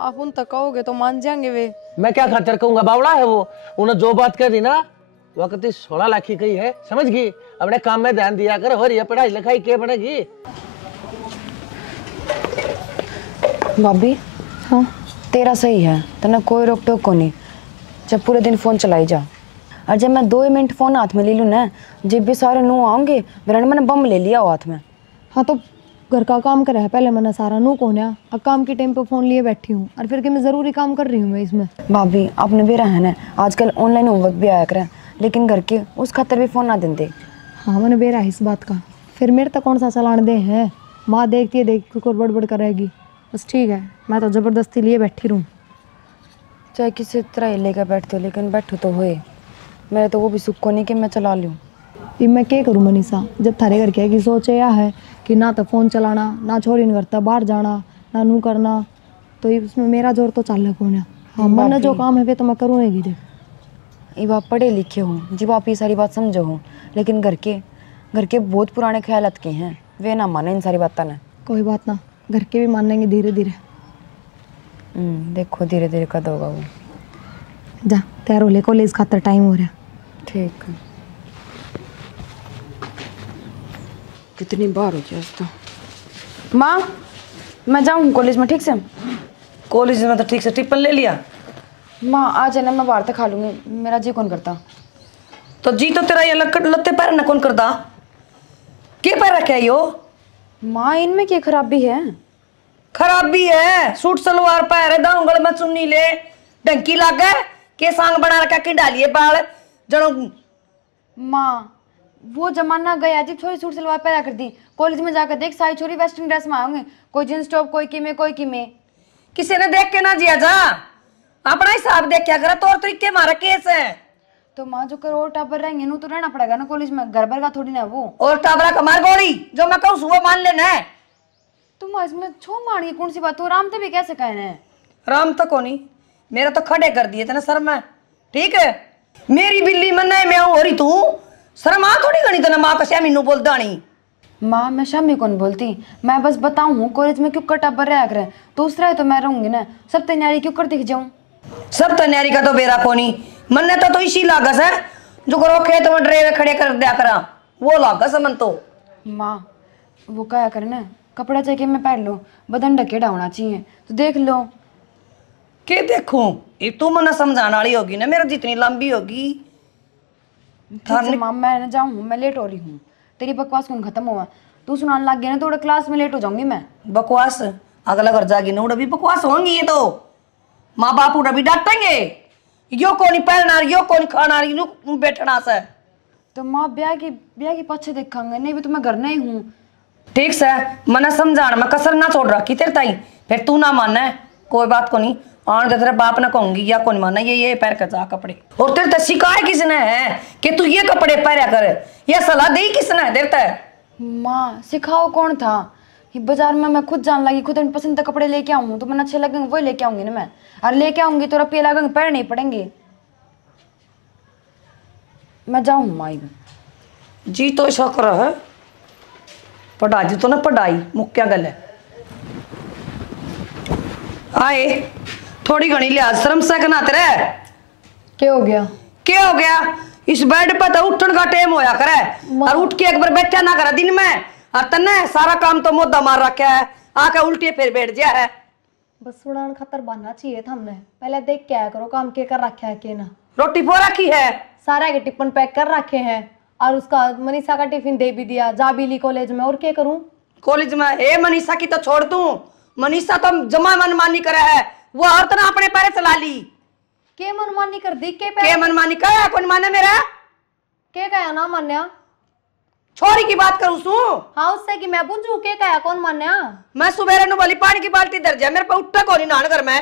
आप उन तक कहोगे तो मान जाएंगे वे। मैं क्या खातिर कहूंगा, बावड़ा है वो। उन्हें जो बात कह दी ना वक्त 16 लाख की कही है, समझ गई। अपने काम में ध्यान दिया कर, हो रही है पढ़ाई लिखाई क्या बनेगी। भाभी हाँ तेरा सही है, तेना कोई रोक टोक को नहीं। जब पूरे दिन फोन चलाई जा, और जब मैं 2 मिनट फोन हाथ में ले लूँ ना, जब भी सारे नू आऊंगे वरना मैंने बम ले लिया हाथ में। हाँ तो घर का काम करे है पहले मैंने सारा, नू कौन है। अब काम के टाइम पे फोन लिए बैठी हूँ और फिर कि मैं ज़रूरी काम कर रही हूँ मैं इसमें। भाभी आपने भी रहना है, आजकल ऑनलाइन होमवर्क भी आया करें, लेकिन घर के उस खातर भी फोन ना देंगे। हाँ मैंने बेरा है इस बात का, फिर मेरे तक कौन सा चलान दे हैं। माँ देखती है, देख को बड़बड़ करेगी। बस ठीक है, मैं तो ज़बरदस्ती लिए बैठी रहूँ। चाहे किसी तरह ही लेकर बैठते हो, लेकिन बैठो तो होए। मेरे तो वो भी सुख को नहीं कि मैं चला लूँ। ये मैं क्या करूँ मनीषा, जब थारे घर के की सोच यह है कि ना तो फ़ोन चलाना, ना छोरी न करता बाहर जाना, ना नू करना, तो इसमें मेरा जोर तो चाल कौन है। हाँ मन जो काम है वे तो मैं करूँगी। देख ये बात पढ़े लिखे हूँ जब आप ये सारी बात समझो हो, लेकिन घर के बहुत पुराने ख्याल के हैं, वे ना माने इन सारी बातें ना। कोई बात ना, घर के भी मानेंगे धीरे धीरे। देखो धीरे धीरे कद होगा वो। जा तैयार हो ले, कॉलेज खातर टाइम हो रहा। ठीक है, कितनी बार हो गया तो। माँ मैं जाऊँ कॉलेज में, ठीक से? कॉलेज में तो ठीक से टिफिन ले लिया। माँ आज है ना, मैं बाहर तक खा लूँगी, मेरा जी कौन करता। तो जी तो तेरा ये लत्ते पैर न कौन करता, के पैर रखे है यो? माँ इनमें क्या खराबी है? खराबी है, सूट सलवार पैर है, दांगल में चुन्नी ले, डंकी लागे के सांग बना रखा कि डालिए बाल जनो। माँ वो जमाना गया जब छोरी सूट सलवार पहना कर दी। कॉलेज में जाकर देख, सारी छोरी वेस्टर्न ड्रेस में आएंगे, कोई जींस टॉप, कोई किमे कोई किमे। किसी ने देख के ना जिया जा, अपना हिसाब देख क्या करा, तौर तरीके मारा केस है। तो माँ जो करोड़ टाबर रहेंगे नो तो रहना पड़ेगा ना कॉलेज में, घर भर का थोड़ी ना वो। और टाबरा कमार गोड़ी जो मैं कहूँ सुबह मान लेना है। तुम इसमें छो मानी कौन सी बात हो, राम तो भी कैसे कहने हैं। राम तो कोनी, मेरा तो खड़े कर दिए थे ना सर में, ठीक है। मेरी बिल्ली मन में आऊं हो रही तू शर्म आ थोड़ी गणी, तो माँ कश्या मीनू बोल दानी। माँ मैं शामी कौन बोलती, मैं बस बताऊं हूँ कॉलेज में क्यों टाबर रहा करे, दूसरा है तो मैं रहूंगी ना, सब तैयारी क्यों कर दिख जाऊं। सब तैयारी का तो बेरा कोनी, मन तो इसी लागस है जो करो खेत में ड्रेवे खड़े कर दिया करा, वो लागस मन तो। माँ वो क्या करे ना, कपड़ा चाहिए मैं पहन लो, बदन ढकेड़ा होना चाहिए, तो देख लो। के देखूं, ये तू मना समझाने वाली होगी ना, मेरा जितनी लंबी होगी। माँ मैं ना जाऊँ, मैं लेट हो रही हूँ, तेरी बकवास कौन खत्म हुआ, तू सुनाने लग गया ना तो क्लास में लेट हो जाऊंगी मैं। बकवास अगला घर जागी ना, उड़ा भी बकवास होंगी ये तो, माँ बाप उड़ा भी डांटेंगे, यो कौन पहनना, यो कौन खाना, यू बैठना से। तो माँ ब्याह की पीछे देखेंगे, नहीं भी तो मैं घर नहीं हूँ। ठीक से मना समझाना, मैं कसर ना छोड़ रखी तेरे ताई, फिर तू ना मानना है, कोई बात को नहीं। आन दे तेरे बाप ना कहूंगी या कौन माना, ये पहन कर जा कपड़े। और तेरे ते सिखाए किसने है कि तू ये कपड़े पहना कर, ये सलाह दी किसने है तेरे ते? माँ सिखाओ कौन था, ये बाजार में मैं खुद जान लगी, खुद अपनी पसंद के कपड़े लेके आऊँ तो मैंने अच्छे लगेंगे वही लेके आऊंगी ना मैं, और लेके आऊंगी तो रुपये लगेंगे पहनने ही पड़ेंगे। मैं जाऊँ माई जी तो ऐसा कर है, पढ़ा जी तो ना पढ़ाई मुख क्या गल है। आए थोड़ी घनी लिहाज शर्म से कना तेरे, क्या हो गया? क्या हो गया? इस बेड पर तो उठन का टाइम होया करे, और उठ के एक बार बैठा ना करे दिन में, और तन्ने सारा काम तो मोदा मार रखा है, आके उल्टी फिर बैठ गया है। बस सुनान खतर बनना चाहिए था हमने, पहले देख के आया करो काम के कर रखा है के ना। रोटी पो रखी है, सारा के टिफिन पैक कर रखे हैं, और उसका मनीषा का टिफिन दे भी दिया, जा भी ली कॉलेज में, और क्या करूं? कॉलेज में ए मनीषा की तो छोड़ दूं, मनीषा तो जमा मनमानी करे है, वो और तो ना अपने पैर चला ली। के मनमानी कर दी? के मनमानी कर कौन माने मेरा? के कहा ना मान्या? छोरी की बात करूं सू? हाँ उससे कि मैं पूछूं के कहा कौन मान्या? मैं सुबह नु वाली पानी की बाल्टी दर जा, मेरे पे उठा कोनी नान घर में,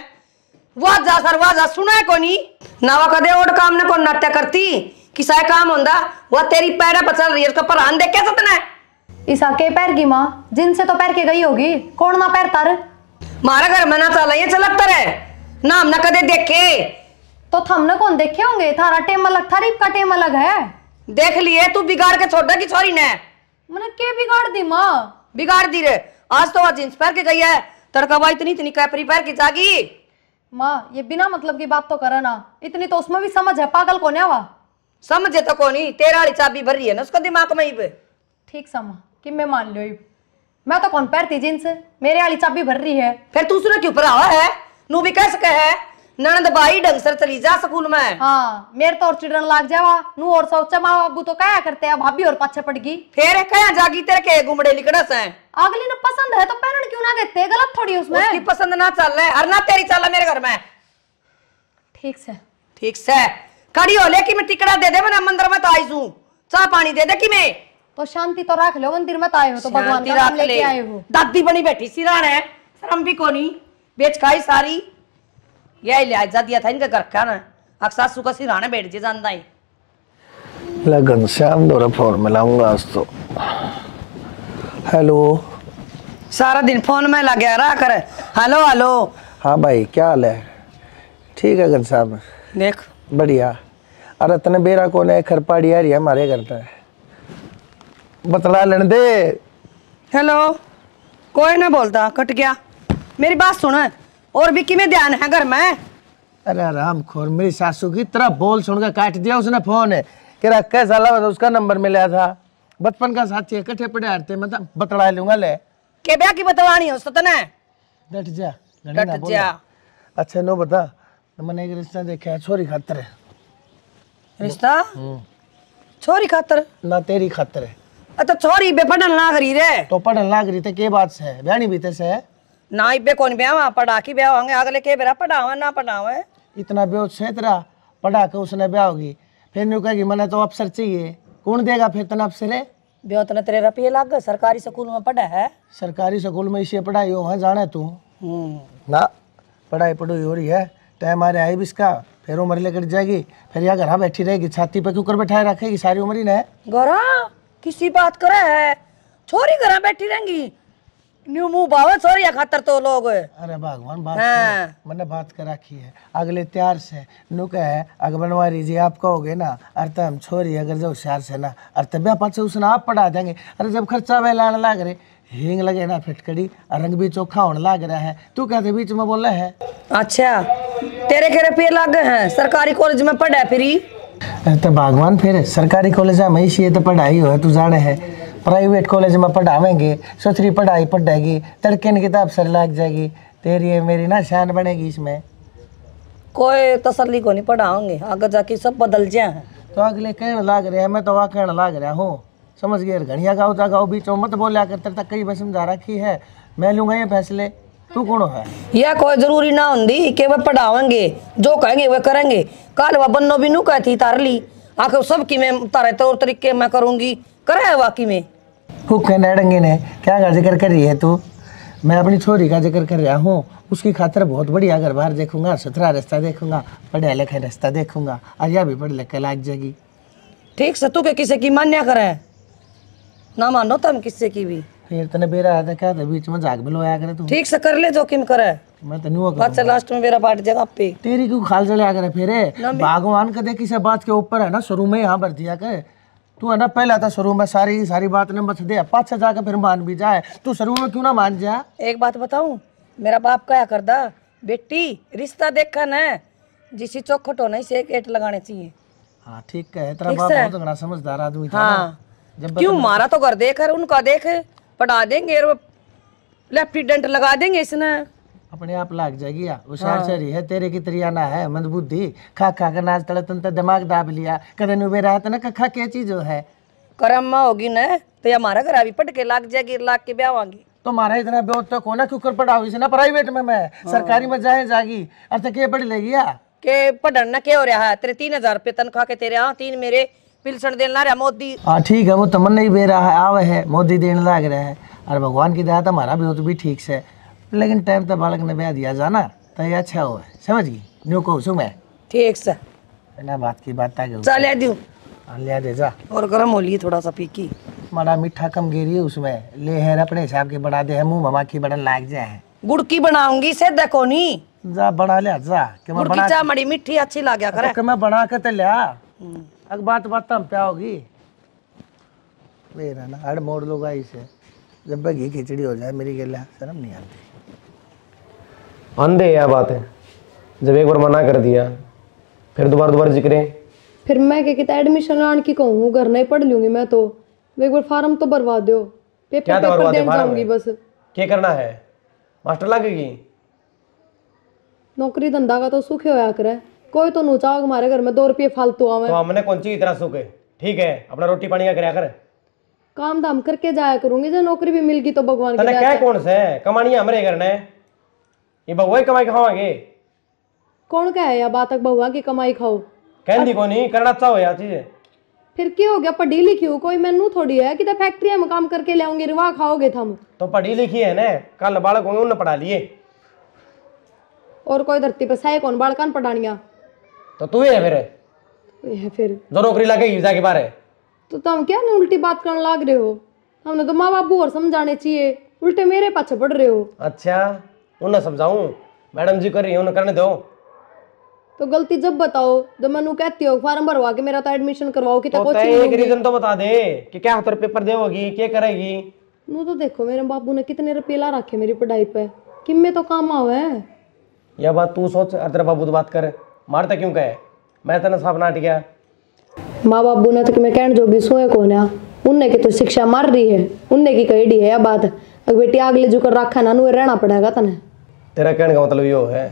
वाह जा सर वाह जा, सुना है कोनी नावा कदे और काम ने कौन नाट्य करती, किसा काम होंदा, वो तेरी पैर पर चल रही है, उसका पर आन देख कैसे तने? ईसा के पैर की माँ, जिनसे तो पैर के गई होगी, कौन ना पैर तार? मारा घर में ना चला ये चलता रहे ना, हम ना कदे देखे तो थमने कौन देखे होंगे, थारा टेम अलग थारीफ का टेम अलग है। देख लिए तू बिगाड़ के छोड़ की छोरी ने। मैंने के बिगाड़ दी माँ? बिगाड़ दी रे, आज तो वह जींस पहन के गई है, तड़का इतनी इतनी कैपरी पहन के जागी, माँ ये बिना मतलब की बात तो करे ना, इतनी तो उसमें भी समझ है, पागल कौन है वह? समझे तो कौन ही, तेरा वाली चाबी भर रही है ना उसका दिमाग में ही पे। ठीक सा माँ कि मैं मान लो, मैं तो कौन पैरती जींस, मेरे वाली चाबी भर रही है। फिर तू उसने क्यों पढ़ावा है? नू भी कह सके है ननद भाई ढंग से चली जा स्कूल में। हाँ मेरे तो और चिड़न लाग जावा नू, और सोचा माँ बाबू तो क्या करते हैं, भाभी और पाछे पड़ गई। फिर कह जागी तेरे के गुमड़े लिकड़स हैं। अगली ने पसंद है तो पहन क्यों ना देते, गलत थोड़ी उसमें। उसकी पसंद ना चल रहा है और ना तेरी चल रहा मेरे घर में। ठीक से ठीक से खड़ी हो ले कि मैं टिकड़ा दे दे, मैं मंदिर में तो आई हूँ, चाह पानी दे दे कि मैं तो शांति तो रख लो, मंदिर में तो आए हो तो भगवान का नाम लेके आए हो। दादी बनी बैठी सिरान है, शर्म भी कोनी, बेच खाई सारी। यही लिहाजा दिया था इनके घर का ना, अक्सर सासू का सिराने बैठ जे जानता ही। लगन श्याम दोरा फोन मिलाऊंगा आज तो। हेलो। सारा दिन फोन में लगे रहा कर, हेलो हेलो। हाँ भाई क्या हाल है? ठीक है घनश्याम, देख बढ़िया। अरे तने बेरा कौन है, खरपाड़ी आ रही है हमारे घर पे, बतला लेने दे। हेलो, कोई ना बोलता, कट गया। मेरी बात सुन, और भी किमें ध्यान है घर में? अरे आराम खोर, मेरी सासू की तरह बोल सुनकर काट दिया उसने फोन है। कह रहा कैसा लगा, उसका नंबर मिला था, बचपन का साथी है, इकट्ठे पढ़े आते, मतलब बतला लूंगा ले। के ब्याह की बतलानी हो तो ने डट जा, डट जा। अच्छा नो बता, मैंने एक रिश्ता देखा है, छोरी खातर है। रिश्ता छोरी खातर ना तेरी खातर है। अच्छा छोरी बेपढ़न ना करी रे, तो पढ़न लाग रही थे, के बात से है, ब्याह नहीं बीते से है ना इबे कौन ब्याह पढ़ा की ब्याह होंगे, अगले के बेरा पढ़ावे ना पढ़ावे। इतना बेहोश से तेरा, पढ़ा के उसने ब्याह होगी, फिर न्यू कहेगी मैंने तो अफसर चाहिए, कौन देगा फिर तना अफसर है? ब्याह तो तेरे रुपये लाग गए, सरकारी स्कूल में पढ़ा है। सरकारी स्कूल में इसे पढ़ाई हो है जाने तू ना, पढ़ाई पढ़ाई हो रही है, टाइम आ रहा है इसका, फिर उम्र लेकर जाएगी, फिर यहाँ घर बैठी रहेगी, छाती पे क्यों बैठाए रखेगी सारी उम्र ही ने। गोरा किसी बात करे है, छोरी घर बैठी रहेंगी, न्यू मुंह बावे छोरी खातर तो लोग। अरे भगवान बात हाँ। मैंने बात कर रखी है, अगले त्यार से नु कहे अगर बनवारी जी आप कहोगे ना, अर्थ हम छोरी अगर जो होशियार से ना, अर्थ ब्याह पाछे उसने आप पढ़ा देंगे। अरे जब खर्चा वे लाने लाग रहे, हींग लगे ना फिटकड़ी, रंग भी चोखा होने लाग रहा है, तू कहते बीच में बोल रहे है। अच्छा तेरे के रुपये लाग गए हैं, सरकारी कॉलेज में पढ़ा फिरी तो भगवान फिर सरकारी कॉलेज में इसी तो पढ़ाई हो, तू जाने है, प्राइवेट कॉलेज में पढ़ावेंगे, सोचरी पढ़ाई पढ़ेगी, तड़के की किताब सर लग जाएगी, तेरी है मेरी ना शान बनेगी इसमें। कोई तसल्ली को नहीं पढ़ाओगे, आगे जाके सब बदल जाए। तो अगले कहने लाग रहे हैं, मैं तो वहाँ कहने लाग रहा हूँ, समझ गए? घड़िया गाँव था गाँव बीच मत बोलिया कर, तेरे तक कई बार समझा रखी है, मैं लूंगा ये फैसले, तू कौन है? यह कोई जरूरी ना होंगी कि वह पढ़ावेंगे, जो कहेंगे वह करेंगे। कल वह बन्नो भी नू कहती तार ली, आखिर सब की मैं तारे तौर तरीके मैं करूंगी, करे वाकई में भूखे नड़ंगे ने क्या का जिक्र कर रही है तू? मैं अपनी छोरी का जिक्र कर रहा हूँ, उसकी खातर बहुत बढ़िया घर बार देखूंगा, सुथरा रास्ता देखूंगा, पढ़े लिखे रास्ता देखूंगा, और यह भी पढ़ लिख के लाग जाएगी। ठीक से तू के किसी की मान्या करे ना, मानो तुम किसी की भी, फिर तने बेरा आता क्या था बीच में जाग मिलो आया करे तू, ठीक से कर ले जोखिम करे, मैं तो नुआ अच्छा लास्ट में मेरा बाट जगह पे तेरी क्यों खाल जले आ करे फिर भगवान का देख किसी बात के ऊपर है ना, शुरू में यहाँ भर दिया कर, तू है ना पहला था शुरू में सारी बात ने बता दे, पाँच से जाकर फिर मान भी जाए, तू शुरू में क्यों ना मान जा? एक बात बताऊं, मेरा बाप क्या करदा, बेटी रिश्ता देखा ना जिसी चौखट होना से एक एट लगाने चाहिए। हाँ ठीक है, तेरा बाप बहुत बड़ा समझदार आदमी था। हाँ क्यों मारा तो घर देख है, उनका देख पढ़ा देंगे और लेफ्टिनेंट लगा देंगे इसने, अपने आप लाग जाएगी। होशियार शहरी है, तेरे की तरियाना है मंद बुद्धि, खा खा कर नाच तड़े तन दिमाग दाब लिया, कदे नुबे रहा था ना कखा क्या चीज है, करम में होगी ना तो हमारा घर अभी पट के लाग जाएगी, लाग के ब्याह होंगी। तो मारा इतना बेहोश तो कोना क्यों कर पढ़ाओ इसे ना, प्राइवेट में मैं सरकारी में जाए जागी, अर्थ के पढ़ लेगी या के पढ़न ना क्या हो रहा है, तेरे 3000 रुपये तनख्वाह के तेरे यहाँ 3 मेरे पिलसन देना रहा मोदी। हाँ ठीक है, वो तमन नहीं बे रहा है, आवे है मोदी देने लग रहा है, और भगवान की दया हमारा भी हो तो भी ठीक से, लेकिन टाइम तो बालक ने ब्याह दिया जाना तो ये अच्छा हो, समझ गई न्यू को सु मैं ठीक से बिना बात की बात आगे चल ले दूं लिया दे जा, और गर्म हो लिए थोड़ा सा पीकी, बड़ा मीठा कम गिरी है उसमें, ले है अपने हिसाब के बना दे है, मुंह ममा की बड़न लाग जाए, गुड़ की बनाऊंगी से देखो नी, जा बना लिया जा कि मैं गुड़ की चाय मड़ी मीठी अच्छी लग गया करे, तो मैं बना के तो लिया, अब बात हम क्या होगी मेरा ना हड़ मोड़ लोगा इसे, जब घी खिचड़ी हो जाए मेरी गला शर्म नहीं आती। अंधे यह बात है, जब एक बार मना कर दिया फिर दोबारा जिक्र? फिर मैं क्या कहता एडमिशन लाने की कहूँ, घर नहीं पढ़ लूंगी मैं तो। एक बार फार्म तो भरवा दो, क्या पेपर भरवा दे देने जाऊंगी बस। क्या करना है? मास्टर लगेगी? नौकरी धंधा का तो सुख होया करे, कोई तो नूचा हमारे घर में 2 रुपये फालतू आवे। तो हमने कौन सी इतना सुख है? ठीक है, अपना रोटी पानी का कराया कर। काम धाम करके जाया करूंगी, जो नौकरी भी मिल गई तो भगवान की तने दया क्या से। कौन से कमानी हमरे घर ने? ये बहुआ कमाई खावांगे? कौन क्या है या बात तक बहुआ की कमाई खाओ? कहती को नहीं करना अच्छा हो यार चीज। फिर क्या हो गया, पढ़ी लिखी हूँ, कोई मैनू थोड़ी है कि फैक्ट्री में काम करके ले आऊंगी, रिवा खाओगे थम। तो पढ़ी लिखी है ना, कल बालक होंगे उन्हें पढ़ा लिए। और कोई धरती पे सही कौन बालकान पढ़ानिया? तो तू ही है फिर जो नौकरी लगेगी जाके बाहर है। तो तुम क्या नहीं उल्टी बात करने लग रहे हो? हमने तो माँ बाबू और समझाने चाहिए, उल्टे मेरे पाछे पड़ रहे हो। अच्छा, उन्हें समझाऊं? मैडम जी कर रही है, उन्हें करने दो। तो गलती जब बताओ जब मैं कहती हो फार्म भरवा के मेरा तो एडमिशन करवाओ कि तो एक रीजन तो बता दे कि क्या तेरे पेपर देगी, क्या करेगी? नू तो देखो मेरे बाबू ने कितने रुपये ला रखे मेरी पढ़ाई पे, किम्मे तो काम आवे। यह बात तू सोच और तेरा बाबू तो बात कर, मारता क्यों कहे? मैं तेना साफ नाट गया। माँ बाबू ने तो मैं कहने जोगी सोए कौन है, उनने की तो शिक्षा मार रही है, उनने की कही है यह बात। अगर बेटी आगले जो कर रखा ना नू रहना पड़ेगा तने। तेरा कहने का मतलब यो है?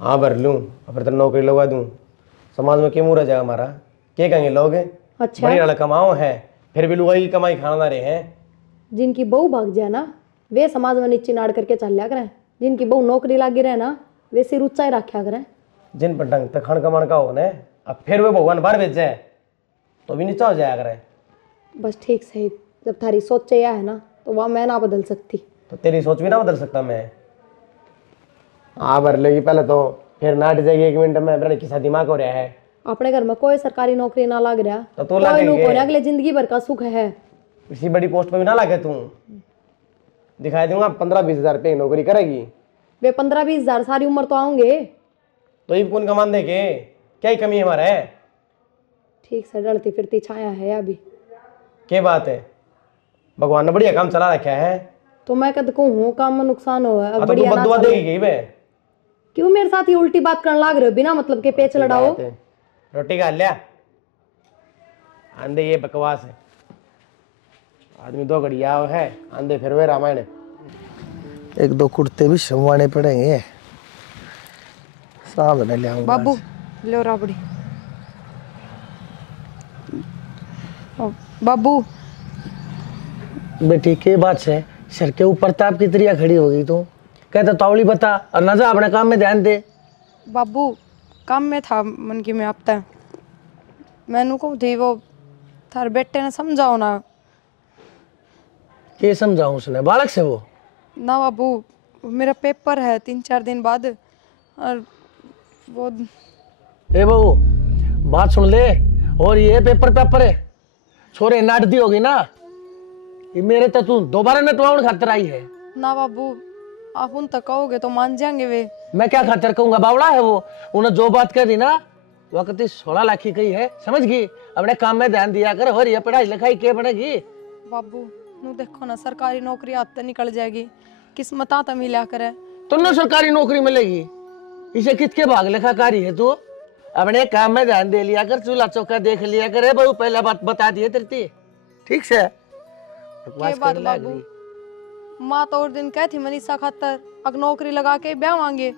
हाँ भर लूँ और फिर तेरा नौकरी लगवा दूँ, समाज में क्यों मुँह रह जाएगा हमारा? क्या कहेंगे लोग? अच्छा, बड़ी वाला कमाओ है फिर भी लुगाई की कमाई खाना रहे हैं। जिनकी बहू भाग जाए ना वे समाज में नीचे नाड़ करके चल लिया करें, जिनकी बहू नौकरी लागी रहे ना वे सिर ऊंचा ही रखा करें। जिन पर ढंग तक खान कमान का हो ना, अब फिर वे भगवान बाहर भेज जाए तो भी नीचा हो जाया करे। बस ठीक सही, जब थारी सोच यह है ना तो वह मैं ना बदल सकती। तो तेरी सोच भी ना बदल सकता मैं? हाँ भर लेगी पहले तो, फिर नाट जाएगी 1 मिनट में। मेरा किसा दिमाग हो रहा है? अपने घर में कोई सरकारी नौकरी ना लग रहा तो तू लग कोई अगले जिंदगी भर का सुख है। इसी बड़ी पोस्ट पे भी ना लगे तू, दिखाई दूंगा 15-20 हजार रुपये नौकरी करेगी। वे 15-20 हजार सारी उम्र तो आऊंगे। तो ये कौन कमान देंगे? क्या ही कमी है हमारे? ठीक से डरती फिरती छाया है अभी। क्या बात है, भगवान ने बढ़िया काम चला रखा है। तो मैं कद कहूँ काम में नुकसान हो तो तू बददुआ देगी बे? क्यों मेरे साथ ये उल्टी बात करने लग रहे हो बिना मतलब के पेच लड़ाओ? रोटी खा लिया? आंधे ये बकवास है, आदमी 2 घड़ी आओ है आंधे फिर वे रामायण। 1-2 कुर्ते भी संवाने पड़ेंगे, सामने ले आऊंगा। बाबू लो राबड़ी। बाबू बेटी के बात से सर के ऊपर ताप की तरिया खड़ी होगी तू? कहता तावली बता और ना जा अपने काम में ध्यान दे। बाबू काम में था मन की में आपता मैनू को थी वो थार बेटे ने समझाओ ना। के समझाऊं उसने बालक से? वो ना बाबू मेरा पेपर है 3-4 दिन बाद और वो। ए बहू बात सुन ले, और ये पेपर है छोरे नाट दी होगी ना, ये मेरे तो तू दोबारा नटवाउन खातर आई है ना बाबू, आप उन तक कहोगे तो मान जाएंगे वे। मैं क्या खातर कहूंगा, बावड़ा है वो। उन्हें जो बात कह दी ना वक्त 16 लाख की कही है, समझ गई? अपने काम में ध्यान दिया कर, और ये पढ़ाई लिखाई क्या बनेगी? बाबू नू देखो ना सरकारी नौकरी हाथ निकल जाएगी, किस्मत आता मिला करे। तुमने सरकारी नौकरी मिलेगी, इसे किसके भाग लेखाकारी है तू? अपने काम में ध्यान दे लिया कर, चूल्हा चौका देख लिया कर। बहू पहला बात बता दिए तेरी, ठीक से? के बात बाबू, माँ तो और दिन कह थी मनीषा खातर अग नौकरी लगा के ब्याह मांगे।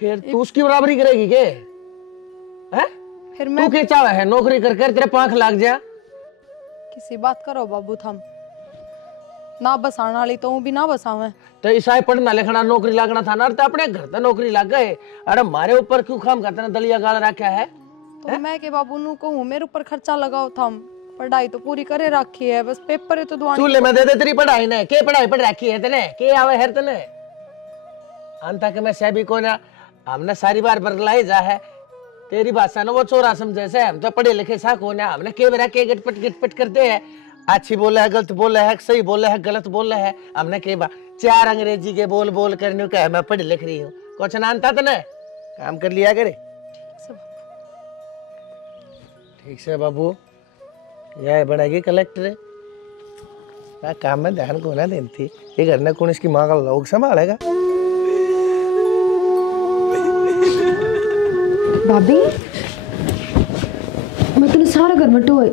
फिर तू उसकी बराबरी करेगी के? हैं? फिर मैं तू क्या चाहे है नौकरी कर कर तेरे पांख लाग जा? किसी बात करो बाबू, थम ना बसाने वाली तो भी ना बसावे। तो ईसाई पढ़ना लिखना नौकरी लागना था ना, तो अपने घर तो नौकरी लग गए। अरे मारे ऊपर क्यों खाम करते ना दलिया गाल रखा है? तो मैं के बाबू नू कहूँ मेरे ऊपर खर्चा लगाओ, थम पढ़ाई तो पूरी करे रखी है, बस पेपर है तो दुआनी। चूल्हे में दे दे तेरी पढ़ाई ने, के पढ़ाई पढ़ रखी है तने? के आवे है तने? अंता के मैं सभी को ना हमने सारी बार बरलाई जा है, तेरी भाषा ना वो चोरा समझे से, हम तो पढ़े लिखे सा को ना, हमने के बेरा के गिटपट करते हैं, अच्छी बोले है गलत बोले है, सही बोले है गलत बोले है, हमने के 4 अंग्रेजी के बोल बोल करने का मैं पढ़ लिख रही हूँ, कुछ ना अंता तने काम कर लिया करे। ठीक से बाबू, यह बनेगी कलेक्टर। मैं काम में ध्यान को ना देती, ये घर में कौन इसकी माँ का लोग संभालेगा? भाभी मैं तेने सारा घर में टोए।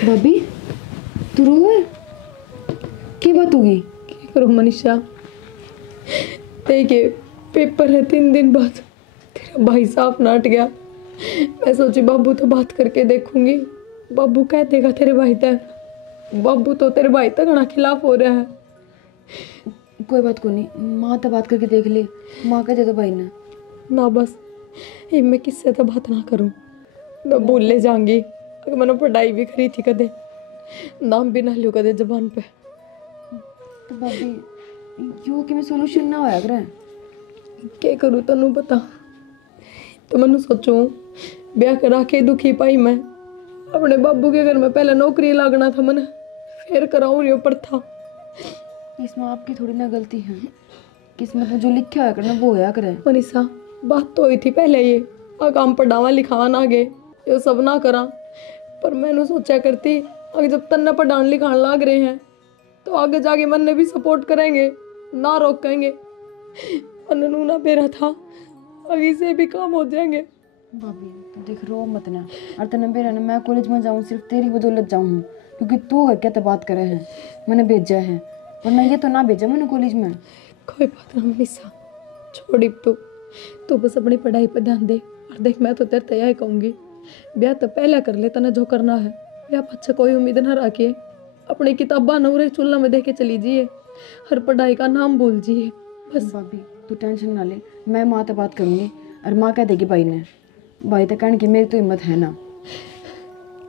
भाभी तू रोए की बात होगी? क्या करूँ मनीषा, देखिए पेपर है 3 दिन बाद, तेरा भाई साहब नाट गया। मैं सोची बाबू तो बात करके देखूंगी, बाबू कह देगा तेरे भाई तक, बाबू तो तेरे भाई तक ना खिलाफ हो रहा है। कोई बात को नहीं, माँ तो बात करके देख ली, माँ कह दे तो भाई ने ना बस ये मैं किससे तो बात ना करूं, मैं भूल ले जाऊंगी। अगर मैंने पढ़ाई भी करी थी कदे, नाम भी ना लियो कदे जबान पे। तो भाभी यो कि मैं सोल्यूशन ना होया करे। क्या करूँ तनु बता। तो मैंने सोचूं ब्याह करा के दुखी पाई मैं, अपने बाबू के घर में पहले नौकरी लागना था मैंने, फिर कराऊं रियो पर था। इसमें आपकी थोड़ी ना गलती है, किस्मत में जो लिखा होया करना वो होया करे। मनीषा बात तो हुई थी पहले, ये काम पढ़ावा लिखावा ना आगे ये सब ना करा, पर मैंने सोचा करती अगर जब तन्ना पढ़ान लिखान लाग रहे हैं तो आगे जाके मन ने भी सपोर्ट करेंगे, ना रोकेंगे। मन ना बेरा था अभी से भी काम हो जाएंगे। भाभी तू देख रो मत ना, और तने बेरा ना मैं कॉलेज में जाऊँ सिर्फ तेरी बदौलत जाऊँ, क्योंकि तू क्या तो बात करे है, मैंने भेजा है, वरना ये तो ना भेजा मैंने कॉलेज में। कोई बात ना मनीषा, छोड़ी तू बस अपनी पढ़ाई पर ध्यान दे। और देख मैं तो तेरे तैयार कहूँगी, ब्याह तो पहले कर ले, तने जो करना है ब्याह अच्छा कोई उम्मीद ना रखिए, अपनी किताबा नवरे चुल्ला में देख के चली जाइए, हर पढ़ाई का नाम बोल जाइए बस। भाभी तू टेंशन ना ले, मैं माँ से बात करूँगी और माँ कह देगी भाई ने, भाई तो कहने की मेरी तो हिम्मत है ना।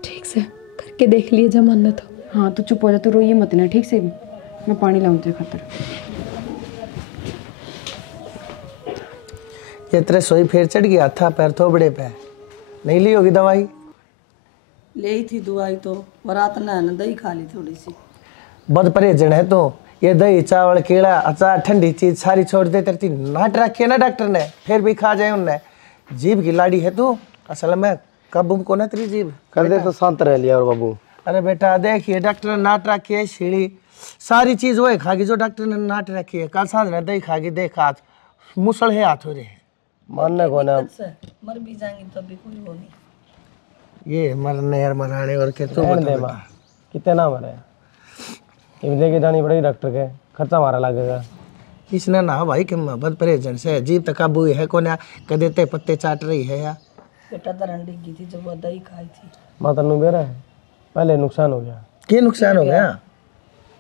ठीक से करके देख लिए जमाना तो। हाँ तू चुप हो जा, तू रोइए मत ना, ठीक से? मैं पानी लाऊं तेरे खातर। ये तेरे सोई फिर चढ़ गया था पैर थोबड़े पे, नहीं ली होगी दवाई? ले थी दवाई तो, और रात ना दही खा ली थोड़ी सी। बहुत परहेजन है तो, ये दही चावल केला अचार ठंडी चीज सारी छोड़ दे। तेरी नाट रखी है ना डॉक्टर ने, फिर भी खा जाए उनने। जीभ की लाड़ी है तू, असल में कब को ना तेरी जीभ कर दे तो शांत रह लिया और बाबू। अरे बेटा देखिए डॉक्टर ने नाट रखी है, सीढ़ी सारी चीज वही खागी जो डॉक्टर ने नाट रखी है। कल सांझ ने दही खागी, देख हाथ मुसल है हाथ हो रहे हैं, मानने को ना मर भी जाएंगे तब भी कोई वो नहीं। ये मरने और मराने और के तो रहने दे माँ, कितने ना मरे, ये लेके जानी पड़ेगी डॉक्टर के, खर्चा हमारा लगेगा। इसने ना भाई कि बहुत परहेजन से जीभ तक काबू है कौन कदे ते पत्ते चाट रही है या बेटा दरन डिगी थी जब वो दही खाई थी। माता नु बेरा है, पहले नुकसान हो गया। क्या नुकसान हो गया?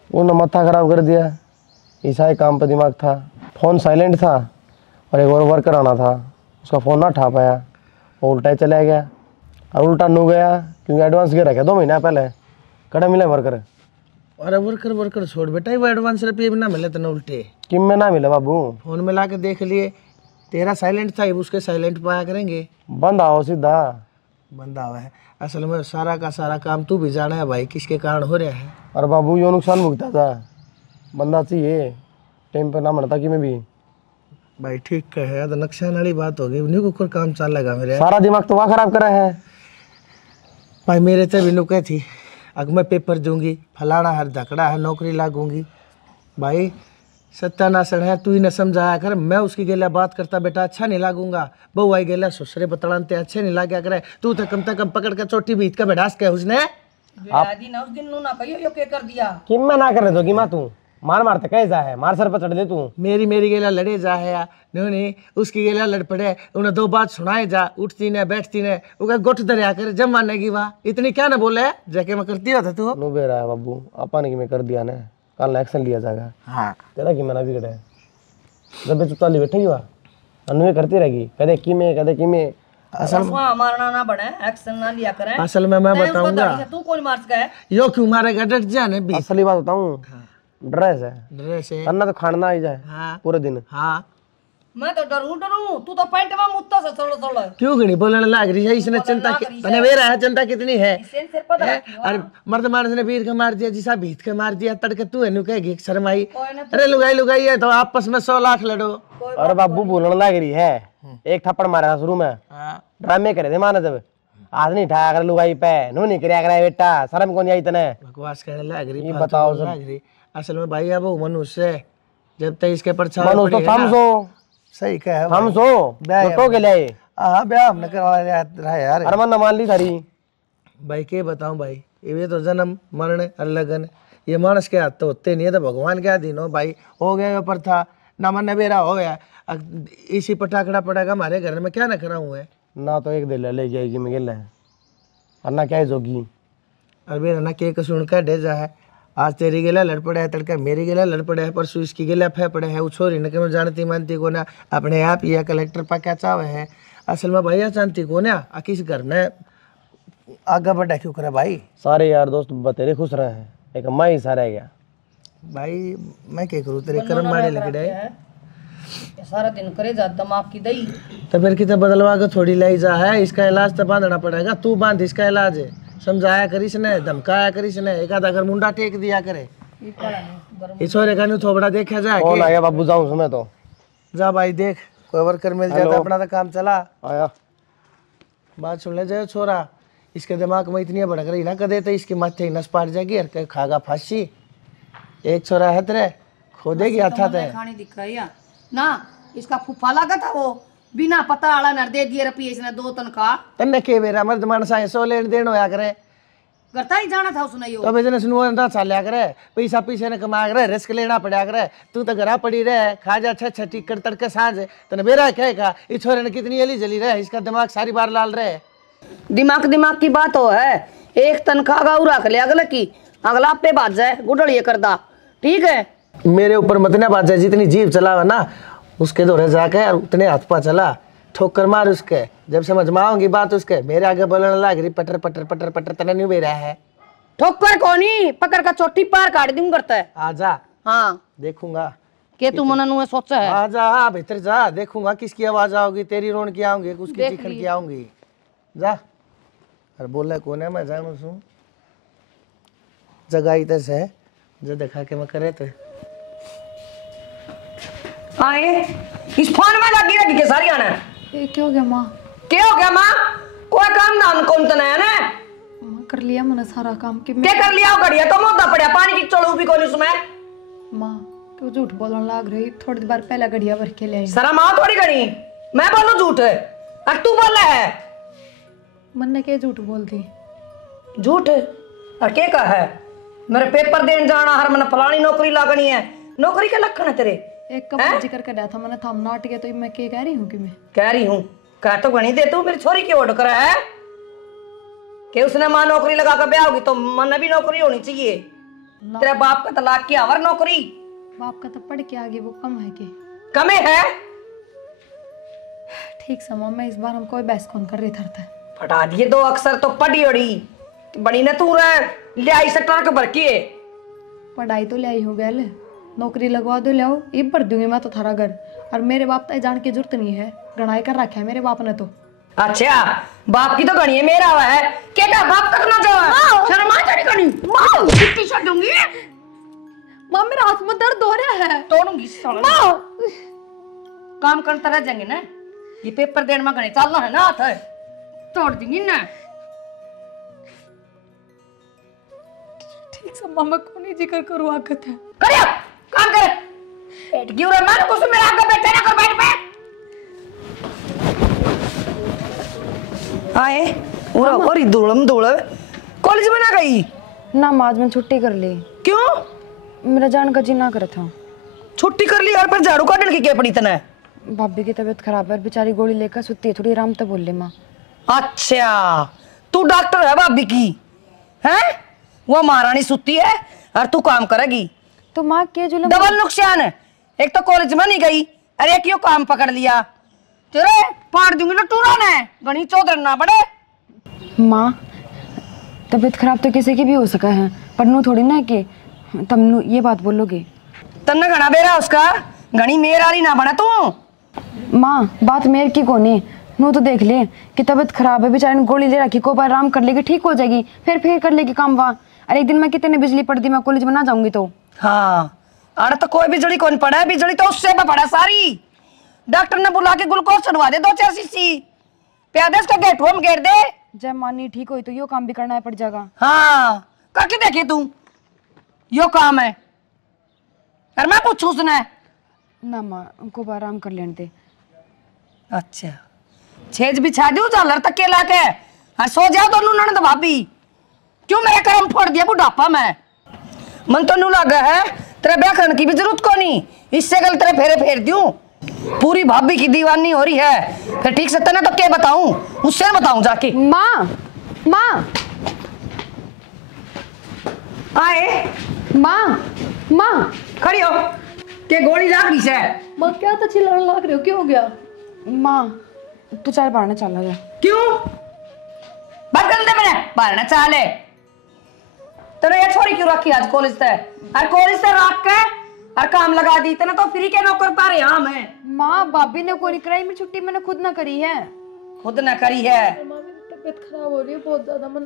उन्होंने माथा खराब कर दिया, ईसाई काम पर दिमाग था, फ़ोन साइलेंट था और एक और वर्कर आना था, उसका फ़ोन ना उठा पाया, वो उल्टा ही चला गया। और उल्टा नू गया क्योंकि एडवांस गिर रखा 2 महीना पहले, कड़ा मिले वर्कर। अरे वर्कर छोड़ बेटा, वो एडवांस रुपये भी ना मिले तो ना उल्टे किम में ना मिले बाबू, फोन में ला के देख लिए, तेरा साइलेंट था उसके साइलेंट पाया करेंगे। बंद आओ सीधा। बंदा हुआ है असल में, सारा का सारा काम तू भी जाना है भाई किसके कारण हो रहा है। और बाबू यो नुकसान भुगता था, बंदा चाहिए टाइम पर ना मरता कि मैं भी। भाई ठीक है, तो नुकसान वाली बात होगी, न्यू को काम चल लगा मेरे सारा दिमाग तो वहाँ खराब करा है भाई। मेरे तो भी नुके थी, अगर मैं पेपर दूंगी फलाना हर धकड़ा है नौकरी लागूंगी। भाई सत्यानाशन है, तू ही न समझाया कर, मैं उसकी गेला बात करता बेटा अच्छा नहीं लागूंगा, बहु आई गेला ससुरे बतलानते अच्छे नहीं लाग्या करे। तू तो कम से कम पकड़ के चोटी बीत का बैठास के उसने दादी ना उस दिन नू ना कहियो यो के कर दिया। किम में ना करने दोगी माँ, तू मार मारते कह जा है, मार सर पर चढ़ दे तू। मेरी गेला लड़े जा है या नहीं, उसकी गेला लड़ पड़े, उन्हें 2 बात सुनाए जा, उठती ने बैठती ने उनका गुट दरिया कर जब मानने की वाह इतनी क्या ना बोले जाके मैं करती होता तू। नो बेरा है बाबू, आपा ने कि मैं कर दिया ना, कल एक्शन लिया जाएगा। हाँ तेरा कि मैंने बिगड़े जब चुपचाली बैठेगी वहाँ अनुए करती रहेगी, कदे कि मैं असल मारना ना बने, एक्शन ना लिया करें। असल में मैं बताऊंगा तू कौन मार सका है? यो क्यों मारेगा, डट जाने भी असली बात बताऊँ, ड्रेस है ड्रेस है। अन्ना तो खाना आ ही जाए हाँ पूरे दिन। हाँ मैं तो डरू, तू तो पैंट में मुत्ता से थोड़ा क्यों गणी बोलने लग रही है, इसने चिंता तने वे रहा चिंता कितनी है। सिर पर अरे मर्द मानस ने वीर के मार दिया, जिसा भीत के मार दिया, तड़के तू है नु कहेगी शर्माई। अरे लुगाई है तो आपस में 100 लाख लड़ो। और बाबू बोलने लग रही है, एक थप्पड़ मारा शुरू में, ड्रामे करे थे माना जब आज नहीं ठा कर लुगाई पे नो नहीं कराया करा बेटा, शर्म कौन आई तने बकवास कहने लग रही, बताओ लग रही। असल में भाई अब वो मनुष्य है, जब तक इसके परछाई मनुष्य तो समझो, सही कहे समझो लुटो के लिए हाँ ब्याह हमने करवा रहा है यार। अरमान मान ली सारी। भाई के बताऊं भाई, ये तो जन्म मरण और लगन, ये मानस के हाथ तो होते नहीं है, तो भगवान के अधीन हो भाई। हो गया ये पर था ना, मन बेरा हो गया। इसी पटाखड़ा पड़ेगा हमारे घर में, क्या ना करा हुआ है ना, तो एक दिल ले जाएगी मिगिल है और ना क्या है जोगी। और मेरा ना के कसून का डेजा है। आज तेरी गेला लड़ पड़ा है, तड़का मेरी गेला लड़ पड़ा है, परसों इसकी गेला फै पड़ा है। वो छोरी ने मैं जानती मानती को ना, अपने आप ही कलेक्टर पा क्या चावे है। असल में भैया जानती को ना, किस घर में आगे बढ़ा क्यों करे भाई। सारे यार दोस्त बतेरे खुश रहे हैं, एक अम्मा ही सारा है गया। भाई मैं क्या करूँ, तेरे कर्म मारे लग रहे हैं। सारा दिन करे जा दिमाग की दही। तो फिर कितना बदलवा के थोड़ी लाई जा है, इसका इलाज तो बांधना पड़ेगा। तू बांध इसका इलाज है, समझाया करिस ने, धमकाया करिस ने, एक आधा अगर मुंडा टेक दिया करे। इस छोरे का नहीं थोबड़ा देखा जाए। कौन आया बाबू, जाऊं समय तो जा भाई देख, कोई वर्कर मिल जाए तो अपना तो काम चला। आया। बात सुन ले जाए छोरा, इसके दिमाग में इतनी भड़क रही ना कदे तो इसकी माथे नस पाट जाएगी और खागा फांसी। एक छोरा है तेरे खोदेगी हाथा ते खाने दिख रही है ना, इसका फूफा लगा था वो, बिना पता आला नर दे दिए रुपये इसने 2 तनख्वाह। तन्ने के मेरा मर्द मानसा है, 100 लेन देन होया करे, करता ही जाना था उसने यो। तो बिजनेस नु ना चलिया करे, पैसा पीछे ने कमा करे, रिस्क लेना पड़ा करे। तू तो घरा पड़ी रहे, खा जा छह टिकट तड़के सांझ, तने मेरा कहेगा इस छोरे ने कितनी अली जली रहे, इसका दिमाग सारी बार लाल रहे। दिमाग की बात हो है, एक तनख्वाह का रख ले अगले की, अगला पे बात जाए गुडल ये करदा, ठीक है। मेरे ऊपर मत ना बात जाए, जितनी जीभ चलावा ना उसके दौरे जाके उतने हाथ पा चला, ठोकर मार उसके। जब समझ में आऊंगी बात उसके, मेरे आगे बोलने लग रही पटर पटर पटर पटर, तना नहीं बेरा है। ठोकर कोनी पकड़ का चोटी पार काट दूं करता है। आजा हाँ देखूंगा के तू मन नु सोचा है। आजा भीतर जा, देखूंगा किसकी आवाज आओगी, तेरी रोन की आऊंगी, उसकी चीखन की आऊंगी। जा अरे बोला कौन है, मैं जानू सू जगाई तस है जो देखा के मैं करे तो आए इस फोन में लगी रही के सारी आना। ये क्या हो गया माँ? क्या हो गया माँ? कोई काम नाम कौन तो नया ना माँ कर लिया मैंने सारा काम कि क्या कर लिया घड़िया तो मोटा पड़ा पानी की चढ़ू भी कौन उसमें। माँ क्यों झूठ बोलने लग रही? थोड़ी देर पहले गड़िया भर के ले आई। सरा माँ थोड़ी घड़ी मैं बोलू झूठ और तू बोला है। मन ने क्या झूठ बोल दी? झूठ और क्या कहा है? मेरे पेपर देने जाना हर मैंने फलानी नौकरी लागनी है, नौकरी के लक्षण है तेरे। एक कब जिक्र कर रहा था मैंने, थम नाट गया तो मैं क्या कह रही हूँ कि मैं कह रही हूँ कह तो गणी दे तू मेरी छोरी की ओढ़ कर है कि उसने माँ नौकरी लगा कर ब्याह होगी तो मन भी नौकरी होनी चाहिए। तेरे बाप का तलाक किया और नौकरी बाप का तो पढ़ के आगे वो कम है कि कमे है। ठीक समा मैं इस बार हम कोई बहस कौन कर रही था। फटा दिए 2 अक्षर तो पढ़ी ओढ़ी बड़ी ने तू ले आई से ट्रक भर के। पढ़ाई तो ले आई हो गया, नौकरी लगवा दो, ले आओ ये भर दूंगी मैं तो थारा घर। और मेरे बाप तो जान की जरूरत नहीं है, गणाई कर रखा है मेरे बाप ने तो। अच्छा बाप की तो गणी है, मेरा हुआ है क्या क्या बाप करना चाहो शर्मा चढ़ी गणी मां कितनी छड़ दूंगी। माँ मेरे हाथ में दर्द हो रहा है, तोड़ूंगी साला। काम करता रह जाएंगे ना, ये पेपर देने में गणी चलना है ना, हाथ तोड़ देंगी ना। ठीक समा मैं कौन ही जिक्र करूँ आगत है। करिया काम कर पेट गिर रहा मैं कुछ मेरे आगे बैठे ना कर बैठ पे आए पूरा और धूलम धूल कॉलेज में ना गई ना माँ, आज मैं छुट्टी कर ली। क्यों? मेरा जान का जी ना कर था। छुट्टी कर ली और पर झाड़ू काटने की क्या पड़ी तने? भाभी की तबीयत खराब है, बेचारी गोली लेकर सुती है, थोड़ी आराम तो बोल ले माँ। अच्छा तू डॉक्टर है भाभी की है, वो महारानी सुती है और तू काम करेगी तो माँ के जुलम डबल नुकसान है। एक तो कॉलेज में नहीं गई अरे क्यों काम पकड़ लिया तेरे पाड़ दूंगी ना टूरा ने गणी चौधर ना बड़े। माँ तबीयत खराब तो किसी की भी हो सका है, पर नू थोड़ी ना कि तुम नू ये बात बोलोगे। तन्ने घना बेरा उसका घनी मेर आली ना बना तू। माँ बात मेरे की कोनी, नू तो देख ले कि तबीयत खराब है, बेचारे ने गोली ले रखी, को बार आराम कर लेगी ठीक हो जाएगी, फिर कर लेगी काम वहाँ। अरे एक दिन मैं कितने बिजली पड़ दी, मैं कॉलेज में ना जाऊंगी तो। हाँ अरे तो कोई बिजली कौन पड़ा है, बिजली तो उससे पड़ा सारी। डॉक्टर ने बुला के ग्लूकोज चढ़वा दे 2-4 शीशी प्यादेश का गेट होम गेट दे। जब मानी ठीक हुई तो यो काम भी करना पड़ जाएगा। हाँ करके देखे तू यो काम है और मैं पूछू उसने ना माँ उनको आराम कर लेने दे। अच्छा छेज बिछा दूं झालर तक के लाके और सो जाओ दोनों ननद भाभी। क्यों मेरे कर्म फोड़ दिया बुढ़ापा में? मन तो नू लगा है तेरे ब्याह करने की भी जरूरत को नहीं, इससे गल तेरे फेरे फेर दूं। पूरी भाभी की दीवानी हो रही है, फिर ठीक से तना तो क्या बताऊं, उससे बताऊं जाके। माँ माँ आए माँ माँ खड़ी हो के गोली लाग रही से। माँ क्या तो चिल्लाने लग रहे हो, क्या हो गया? माँ तू चाय बाहर चला जा। क्यों बात करते मैंने बाहर चाले तेरे ये छोरी क्यों रखी आज कॉलेज से? और कॉलेज से रख के और काम लगा दी तेने तो फ्री के नौकर पा रहे हम हैं। माँ भाभी ने कोई कराई, मेरी छुट्टी मैंने खुद ना करी है। खुद ना करी है? माँ मेरी तबीयत खराब हो रही है बहुत ज्यादा, मन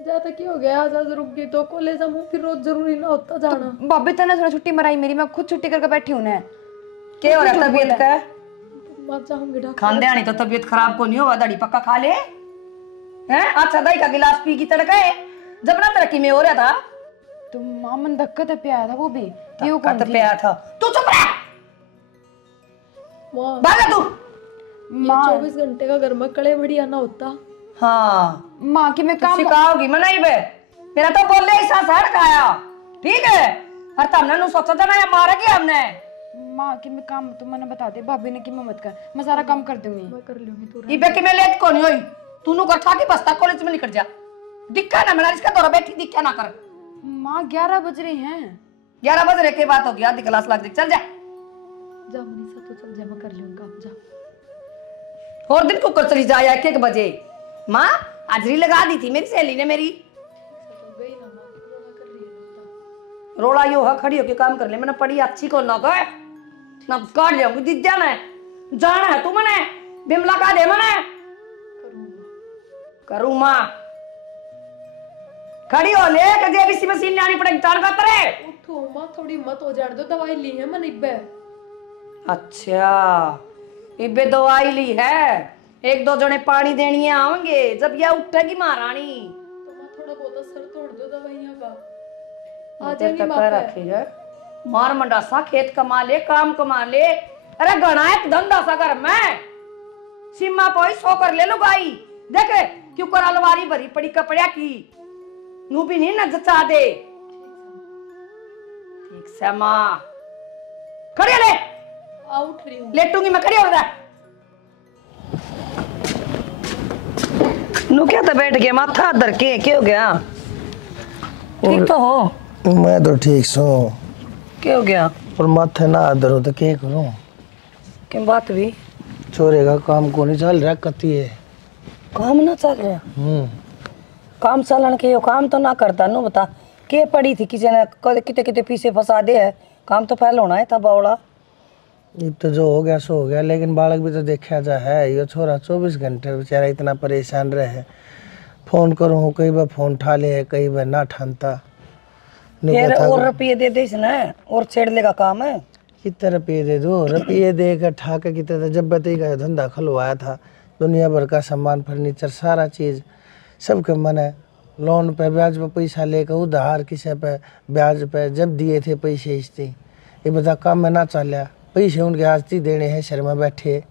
ज्यादा क्या हो गया, आज रुक गई तो कॉलेज हम फिर रोज जरूरी ना होता जाना। भाभी तेने थोड़ा छुट्टी मराई मेरी, मैं खुद छुट्टी करके बैठी हूँ ना। क्या हो रहा है तबीयत का? माँ जाऊंगी डॉक्टर। खांदे आनी तो तबीयत खराब को नहीं होगा, दड़ी पक्का खा ले हैं। अच्छा दही का गिलास पी की तड़का है जब ना तरक्की में हो रहा था। तो माँ मन धक्का तो पिया था वो भी, क्यों कौन थी? पिया था तू चुप रह माँ। भागा तू। माँ 24 घंटे का घर में कड़े बड़ी आना होता। हाँ माँ की मैं काम सिखाओगी मनाई बे, मेरा तो बोल ले ऐसा सड़ खाया ठीक है। और तुमने नु सोचा था ना ये मारेगी हमने। माँ की मैं काम तो मैंने बता दे, भाभी ने की मत कर, मैं सारा काम कर दूंगी। मैं कर लूंगी तू। इबे की मैं लेट को नहीं हुई, तू नु गठा की बस्ता कॉलेज में निकल जा। दिक्का ना मेरा इसका दौरा बैठी दिक्का ना कर। माँ 11 बज रहे हैं। 11 बजे के बात होगी, आधी क्लास लग गई, चल जा। जा मनीषा तो चल जा, मैं कर लूंगा काम जा। और दिन को कर चली जा 1 बजे। माँ हाजरी लगा दी थी मेरी सहेली ने मेरी। गई ना माँ, रोना कर रही है। रोला यो है खड़ी होके काम कर ले, मैंने पढ़ी अच्छी को ना कहे ना काट जाऊंगी दिद्या ने जाना है तू मने बिमला का दे मने करूँ माँ। खड़ी हो ले कजे बीसी मशीन लानी पड़ेगी तार का तरे। उठो माँ, थोड़ी मत हो जाने दो, दवाई ली है मैंने इब्बे। अच्छा इब्बे दवाई ली है, 1-2 जने पानी देनी आएंगे जब यह उठेगी महारानी। तो माँ थोड़ा बहुत असर तोड़ दो दवाइयाँ का, आ तेरे जाएगी तक माँ कह पे। रखी है मार मंडासा खेत कमा ले काम कमा ले। अरे गणा एक धंधा सा घर में सीमा पोई 100 कर ले लो गाई देखे क्यों कर अलमारी भरी पड़ी कपड़िया की नू भी नहीं न जचा दे। ठीक से माँ खड़ी हो ले। आ उठ रही हूँ। लेटूंगी मैं, खड़ी हो जा। नू क्या तो बैठ गया माथा धर के, क्या हो गया? ठीक तो हो? मैं तो ठीक सो, क्या हो गया? और माथे ना धरो तो क्या करूं? क्या बात भी? छोरे का काम को नहीं चल रहा, कती है काम ना चल रहा? काम चलन के काम तो ना करता नो बता के पड़ी थी किसी ने किते किते पीछे फंसा दे है, काम तो पहले होना है था बावड़ा। ये तो जो हो गया सो हो गया, लेकिन बालक भी तो देखा जा है। ये छोरा 24 घंटे बेचारा इतना परेशान रहे, फोन करूँ कई बार फोन उठा ले कई बार ना ठानता। फिर और रुपये दे दे इसने और छेड़ लेगा काम है। कितने रुपये दे दो? रुपये दे कर ठाके कितने जब बती का धंधा खुलवाया था, दुनिया भर का सामान फर्नीचर सारा चीज़ सबके मन है। लोन पे ब्याज पे पैसा लेकर उधार किसी पे ब्याज पे जब दिए थे पैसे इसती, ये बता काम में ना चलिया, पैसे उनके हाथ देने हैं शर्मा बैठे।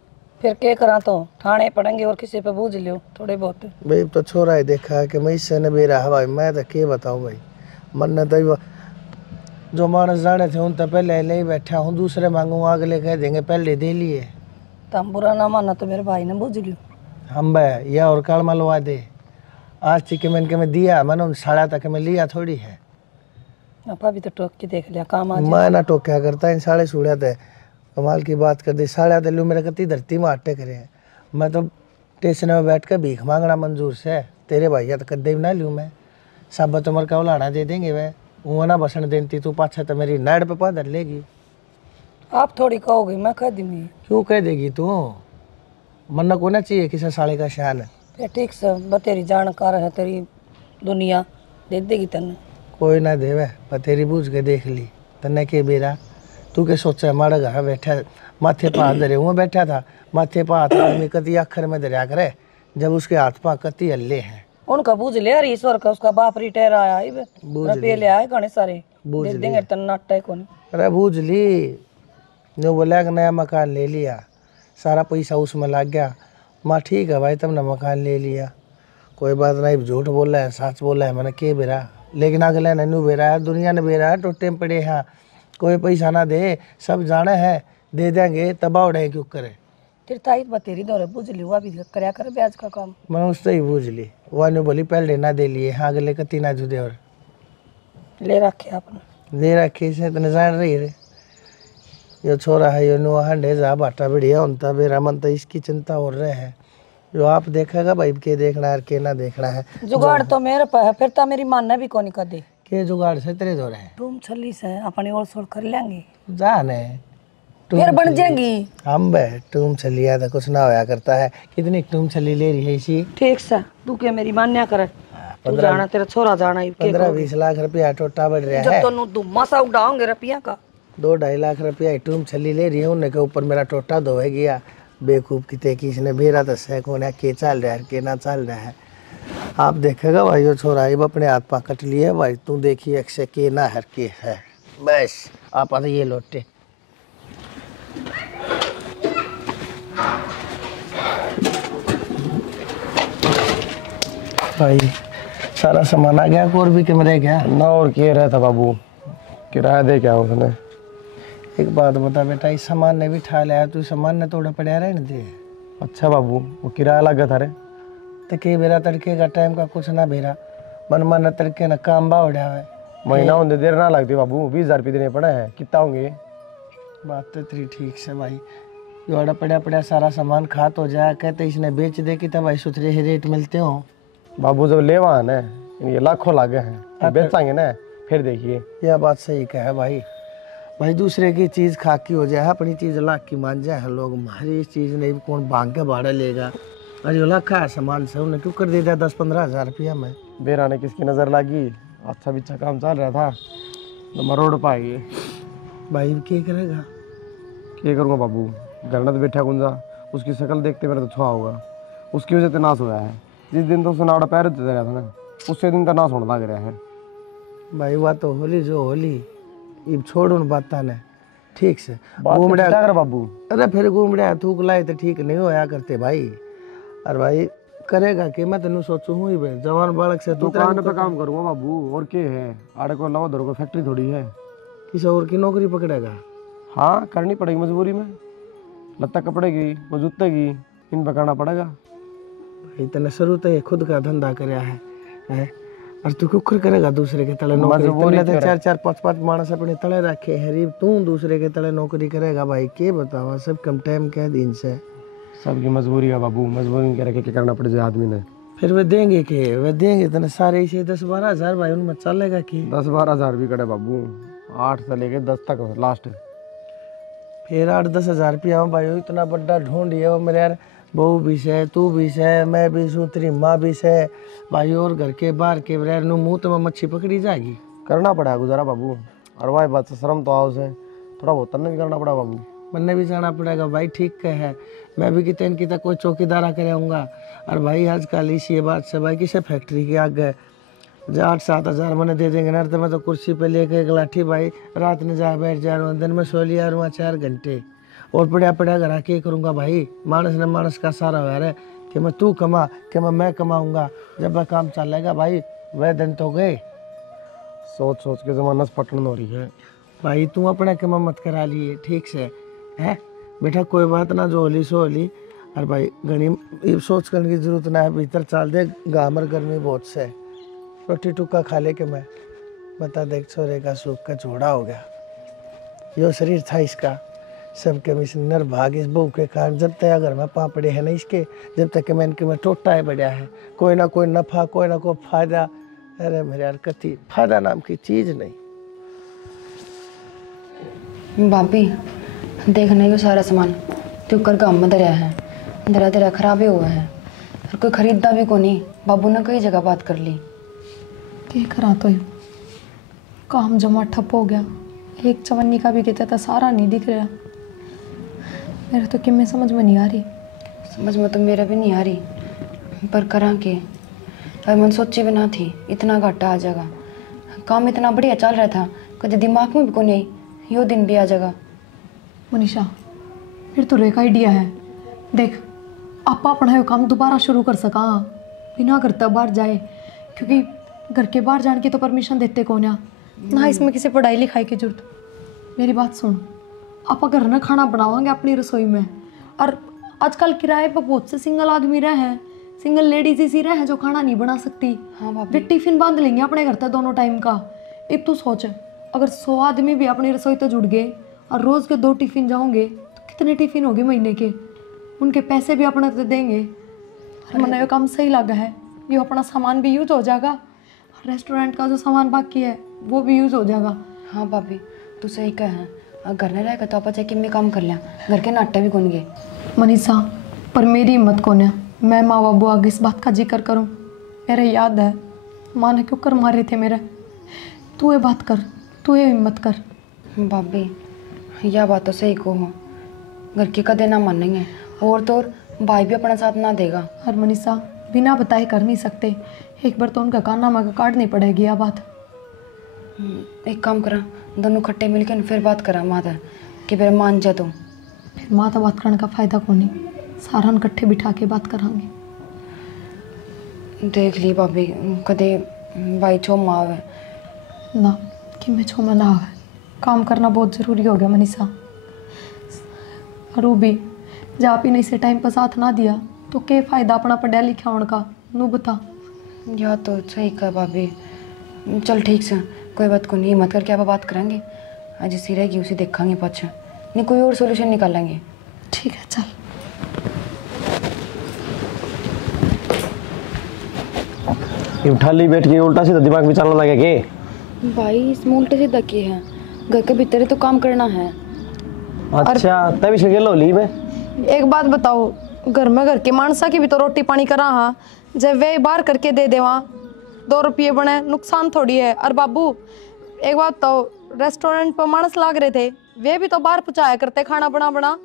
फिर क्या करा तो ठाणे पड़ेंगे और किसी पे बूझ लियो थोड़े बहुत। भाई तो छोरा ही देखा कि मैं इससे न बेरा हवा, मैं तो क्या बताऊँ भाई। मन ने तो जो मानस जाने थे उन तो पहले नहीं बैठा हूँ, दूसरे मांगू अगले कह देंगे पहले दे लिए। तुम बुरा ना माना तो मेरे भाई ने बूझ लियो। हम भाई या और काल मलवा दे आज के मैं दिया मैंने साड़ा तक मैं लिया थोड़ी है। अपा भी तो टोक के देख लिया काम आ मैं ना टोक्या करता इन साढ़े सूढ़ा थे कमाल की बात कर दी। साढ़ा दे लू मेरे कती धरती में आटे करे हैं, मैं तो स्टेशन में बैठ कर भीख मांगना मंजूर से तेरे भैया तो कदे ना लूँ मैं। सब तो मर का उलाना दे देंगे वह वो ना बसन देती तू पाछा तो मेरी नाड़ पे पादर लेगी। आप थोड़ी कहोगे मैं कह दूंगी। क्यों कह देगी तू? मन्ना को ना चाहिए किसी साले का शान है। फिर ठीक से बतेरी जानकार है तेरी दुनिया दे देगी तने। कोई ना देवे पर तेरी बूझ के देख ली तने के बेरा तू के सोचा हमारा घर बैठा माथे पा हाथ धरे हुए बैठा था, माथे पा हाथ आदमी कति अखर में दरिया करे जब उसके हाथ पा कति हल्ले हैं। उनका बूझ ले यार ईश्वर का, उसका बाप रिटायर आया रुपये ले आए घने सारे दे देंगे तन नाटा कौन। अरे बूझ ली जो बोला कि नया मकान ले लिया, सारा पैसा उसमें लग गया माँ ठीक है भाई, तुमने मकान ले लिया, कोई बात नहीं, झूठ बोला है सच बोला है मैंने के बेरा, लेकिन अगले ने नू बेरा है, दुनिया ने बेरा है, टोटे में पड़े हैं, कोई पैसा ना दे, सब जाने हैं, दे देंगे तबाह उड़े क्यों करे। तेरी ताई बतेरी दौरे बुझ ली, हुआ भी करया कर ब्याज का काम। मैं उससे ही बूझ ली, वह ने बोली पहले ना दे लिए, हाँ अगले कती ना जुदे और ले रखे आपने दे रखे से इतने जान रही रे, यो छोरा है यो नुआ हंडे जा बाटा बढ़िया होता, मेरा मन तो इसकी चिंता हो रहे है, जो आप देखेगा भाई के देखना है के ना देखना है। जुगाड़ तो मेरे पे है, फिर तो मेरी मानना भी कौन कर दे के जुगाड़ से तेरे दो रहे रूम छली से अपने और सोल कर लेंगे, जाने फिर बन जाएंगी। हम बे टूम छलिया तो कुछ ना होया करता है, कितनी टूम छली ले रही है इसी। ठीक से तू के मेरी मान्या कर, तू जाना तेरा छोरा जाना ही 15-20 लाख रुपया टोटा बढ़ रहा है, जब तो धुम्मा सा उड़ाओगे रुपया का 2-2.5 लाख रुपया टूम छली ले रही है, उन्हें के ऊपर मेरा टोटा धोए गया, बेवकूफ किते की इसने भेरा तो सह कौन है के चल रहा है के ना चल रहा है। आप देखेगा भाई वो छोरा ही अपने हाथ पा कट लिए भाई, तू देखिए अक्सर के ना हर के है, बस आप आते ये लौटे। भाई सारा सामान आ गया, और भी कमरे गया ना और किए रहा था बाबू, किराया दे क्या उसने। एक बात बता बेटा, इस सामान ने भी ठा लिया, तू सामान ने थोड़ा पड़ा रहने दे। अच्छा बाबू, वो किराया लगा था रे, तो के बेरा तड़के का टाइम का कुछ ना बेरा, मन तड़के ना काम बा उड़ा है, महीना होने देर ना लगती बाबू, 20,000 रुपये देने पड़े हैं, कितना होंगे। बात तो तेरी ठीक से भाई, योड़ा पड़ा पड़ा सारा सामान खात हो जाए, कहते इसने बेच दे कि तब भाई सुथरे ही रेट मिलते हो। बाबू जब लेवा है ना, ये लाखों लागे हैं, बेचेंगे ना फिर देखिए। यह बात सही कहे भाई, भाई दूसरे की चीज़ खाकी हो जाए, अपनी चीज़ लाख की मान जाए लोग, हमारी इस चीज़ नहीं कौन भाग के भाड़ा लेगा। अरे लाखा है सामान से, उन्हें क्यों कर दे दिया 10-15 हज़ार रुपया में। बेरा ने किसकी नज़र लगी, अच्छा बिच्छा काम चल रहा था तो मैं रोड पाएगी। भाई क्या करेगा, क्या करूँगा बाबू, घर में तो बैठा गुंजा, उसकी शक्ल देखते मेरा तो छुआ होगा, उसकी वजह से नाश हुआ है। जिस दिन तो उसने नावड़ा पैर दे रहा था ना, उससे दिन का नाश होने लग रहा है। भाई वह तो होली जो होली, अब छोड़ उन बात ने, ठीक से घूम रहा बाबू। अरे फिर घूम रहा थूक लाए तो ठीक नहीं होया करते भाई। अरे भाई करेगा कि मैं तेन सोचू हूँ ही जवान बालक से दुकान पे काम करूँगा बाबू, और क्या है, आड़े को नवा धरो को फैक्ट्री थोड़ी है, किसी और की नौकरी पकड़ेगा। हाँ करनी पड़ेगी मजबूरी में, लत्ता कपड़े की वो जूते की इन पे करना पड़ेगा। भाई तेने शुरू तो ये खुद का धंधा कराया है और तू क्यों करेगा दूसरे के तले नौकरी, तो 4-4 5-5 मानस अपने तले रखे है, तू दूसरे के तले नौकरी करेगा भाई, के बतावा सब कम टाइम के दिन से। सबकी मजबूरी है बाबू, मजबूरी के रखे क्या करना पड़े आदमी ने। फिर वे देंगे के, वे देंगे तेने सारे इसे 10-12 हज़ार भाई, उनमें चलेगा कि 10-12 हज़ार भी कटे बाबू, 8 से लेके 10 तक लास्ट। फिर 8-10 हज़ार रुपया भाई इतना बड़ा ढूंढ है वो मेरे यार, बहू भी से, तू भी से, मैं भी सू, तेरी माँ भी से भाई, और घर के बाहर के बगैर नू मुँह तो मच्छी पकड़ी जाएगी। करना पड़ेगा गुजारा बाबू, और वही बात से शर्म तो आओ से थोड़ा बहुत भी करना पड़ा बाबू। बनने भी जाना पड़ेगा भाई, ठीक है, मैं भी कितने कितना कोई चौकीदारा कराऊंगा। और भाई आजकल इसी बात से भाई किसे फैक्ट्री के आगे 8-7 हज़ार मैंने दे देंगे ना, तो मैं तो कुर्सी पे लेके एक लाठी भाई रात में जा बैठ जा रहा हूँ, दिन में सो लिया रहा 4 घंटे, और पड़ा घर आके करूँगा भाई। मानस ने मानस का सारा हो रहा है कि मैं तू कमा कि मैं कमाऊँगा, जब वह काम चलेगा भाई वह दिन तो गए। सोच सोच के जमाना से पटन हो रही है भाई, तू अपने कमा मत करा लिए, ठीक से है बेटा, कोई बात ना, जो होली सो होली। और भाई घनी सोच करने की जरूरत ना है, भीतर चाल दे, गामर गर्मी बहुत से, रोटी टुक्का खा ले के मैं बता देख, छोरे का सूख का चूड़ा हो गया, यो शरीर था इसका, सबके मिशनर भाग इस बहू के कारण, जब तक अगर मैं पापड़े है ना इसके, जब तक मैं इनके में टोटा है बढ़िया है, कोई ना कोई नफा, कोई ना कोई फायदा। अरे मेरे यार कति फायदा नाम की चीज नहीं। भाभी देख नहीं वो सारा सामान तू कर गाँव में दरिया है, दरा खराब ही हुआ है, और कोई खरीदता भी को नहीं। बाबू ने कई जगह बात कर ली, देख रहा तो काम जमा ठप हो गया, एक चवन्नी का भी कहता था सारा नहीं दिख रहा, मेरे तो किमें समझ में नहीं आ रही। समझ में तो मेरा भी नहीं आ रही, पर करा के और मन सोची भी ना थी इतना घाटा आ जाएगा। काम इतना बढ़िया चल रहा था, कभी दिमाग में भी को नहीं यो दिन भी आ जाएगा। मनीषा फिर तो रेखा आइडिया है, देख आपा अपना यो काम दोबारा शुरू कर सका बिना घर तक बाहर जाए, क्योंकि घर के बाहर जाने की तो परमिशन देते कौन है ना, इसमें किसी पढ़ाई लिखाई की जरूरत। मेरी बात सुन, आप घर ना खाना बनावांगे अपनी रसोई में, और आजकल किराए पर बहुत से सिंगल आदमी रहे हैं, सिंगल लेडीज इसी रहे हैं जो खाना नहीं बना सकती। हाँ भाभी। वे टिफिन बांध लेंगे अपने घर तक दोनों टाइम का। अब तू सोच, अगर 100 आदमी भी अपनी रसोई तो जुड़ गए और रोज के 2 टिफिन जाओगे तो कितने टिफिन हो गए महीने के, उनके पैसे भी अपने तो देंगे। और मैंने ये काम सही लगा है, ये अपना सामान भी यूज हो जाएगा, रेस्टोरेंट का जो सामान बाकी है वो भी यूज हो जाएगा। हाँ भाभी तू सही कह है, घर नहीं रहेगा तो आप जाके मैं काम कर लिया, घर के नाटे भी कौन गए। मनीषा, पर मेरी हिम्मत कौन है मैं माँ बाबू आगे इस बात का जिक्र करूँ। मेरे याद है माँ ने क्यों कर मारे थे मेरे। तू ये बात कर, तू ये हिम्मत कर। भाभी यह बात तो सही को हो, घर के कदे ना मानेंगे, और तो और भाई भी अपना साथ ना देगा। और मनीषा बिना बताए कर नहीं सकते, एक बार तो उनका काना मगा काटनी पड़ेगी यह बात। एक काम करा, दोनों खट्टे मिलकर फिर बात करा माता कि फिर मान जा तो। फिर माता बात करने का फायदा को नहीं, सारा इकट्ठे बिठा के बात करांगे। देख ली भाभी कदे भाई छो मावे ना कि मैं छो में ना है, काम करना बहुत ज़रूरी हो गया मनीषा। और वो भी जब आप ही नहीं से टाइम पर साथ ना दिया तो क्या फ़ायदा अपना पढ़ा लिखा होने का, नू बता। या तो सही कहा भाभी, चल ठीक से कोई बात को नहीं, मत करके आप बात करेंगे, आज इसी रहेगी उसी देखेंगे पाछा, नहीं कोई और सोल्यूशन निकालेंगे। ठीक है चल। ये उठा ली बैठ के उल्टा सीधा दिमाग में चलने लगे के। भाई इसमें उल्टे सीधा की है, घर के भीतर तो काम करना है। अच्छा तभी से लो ली मैं। एक बात बताओ, घर में घर के मानसा की भी तो रोटी पानी करा, हाँ जब वे बाहर करके दे दे वहाँ 2 रुपये बने, नुकसान थोड़ी है। और बाबू एक बात तो, रेस्टोरेंट पर मानस लाग रहे थे, वे भी तो बाहर पहुँचाया करते खाना बना बना।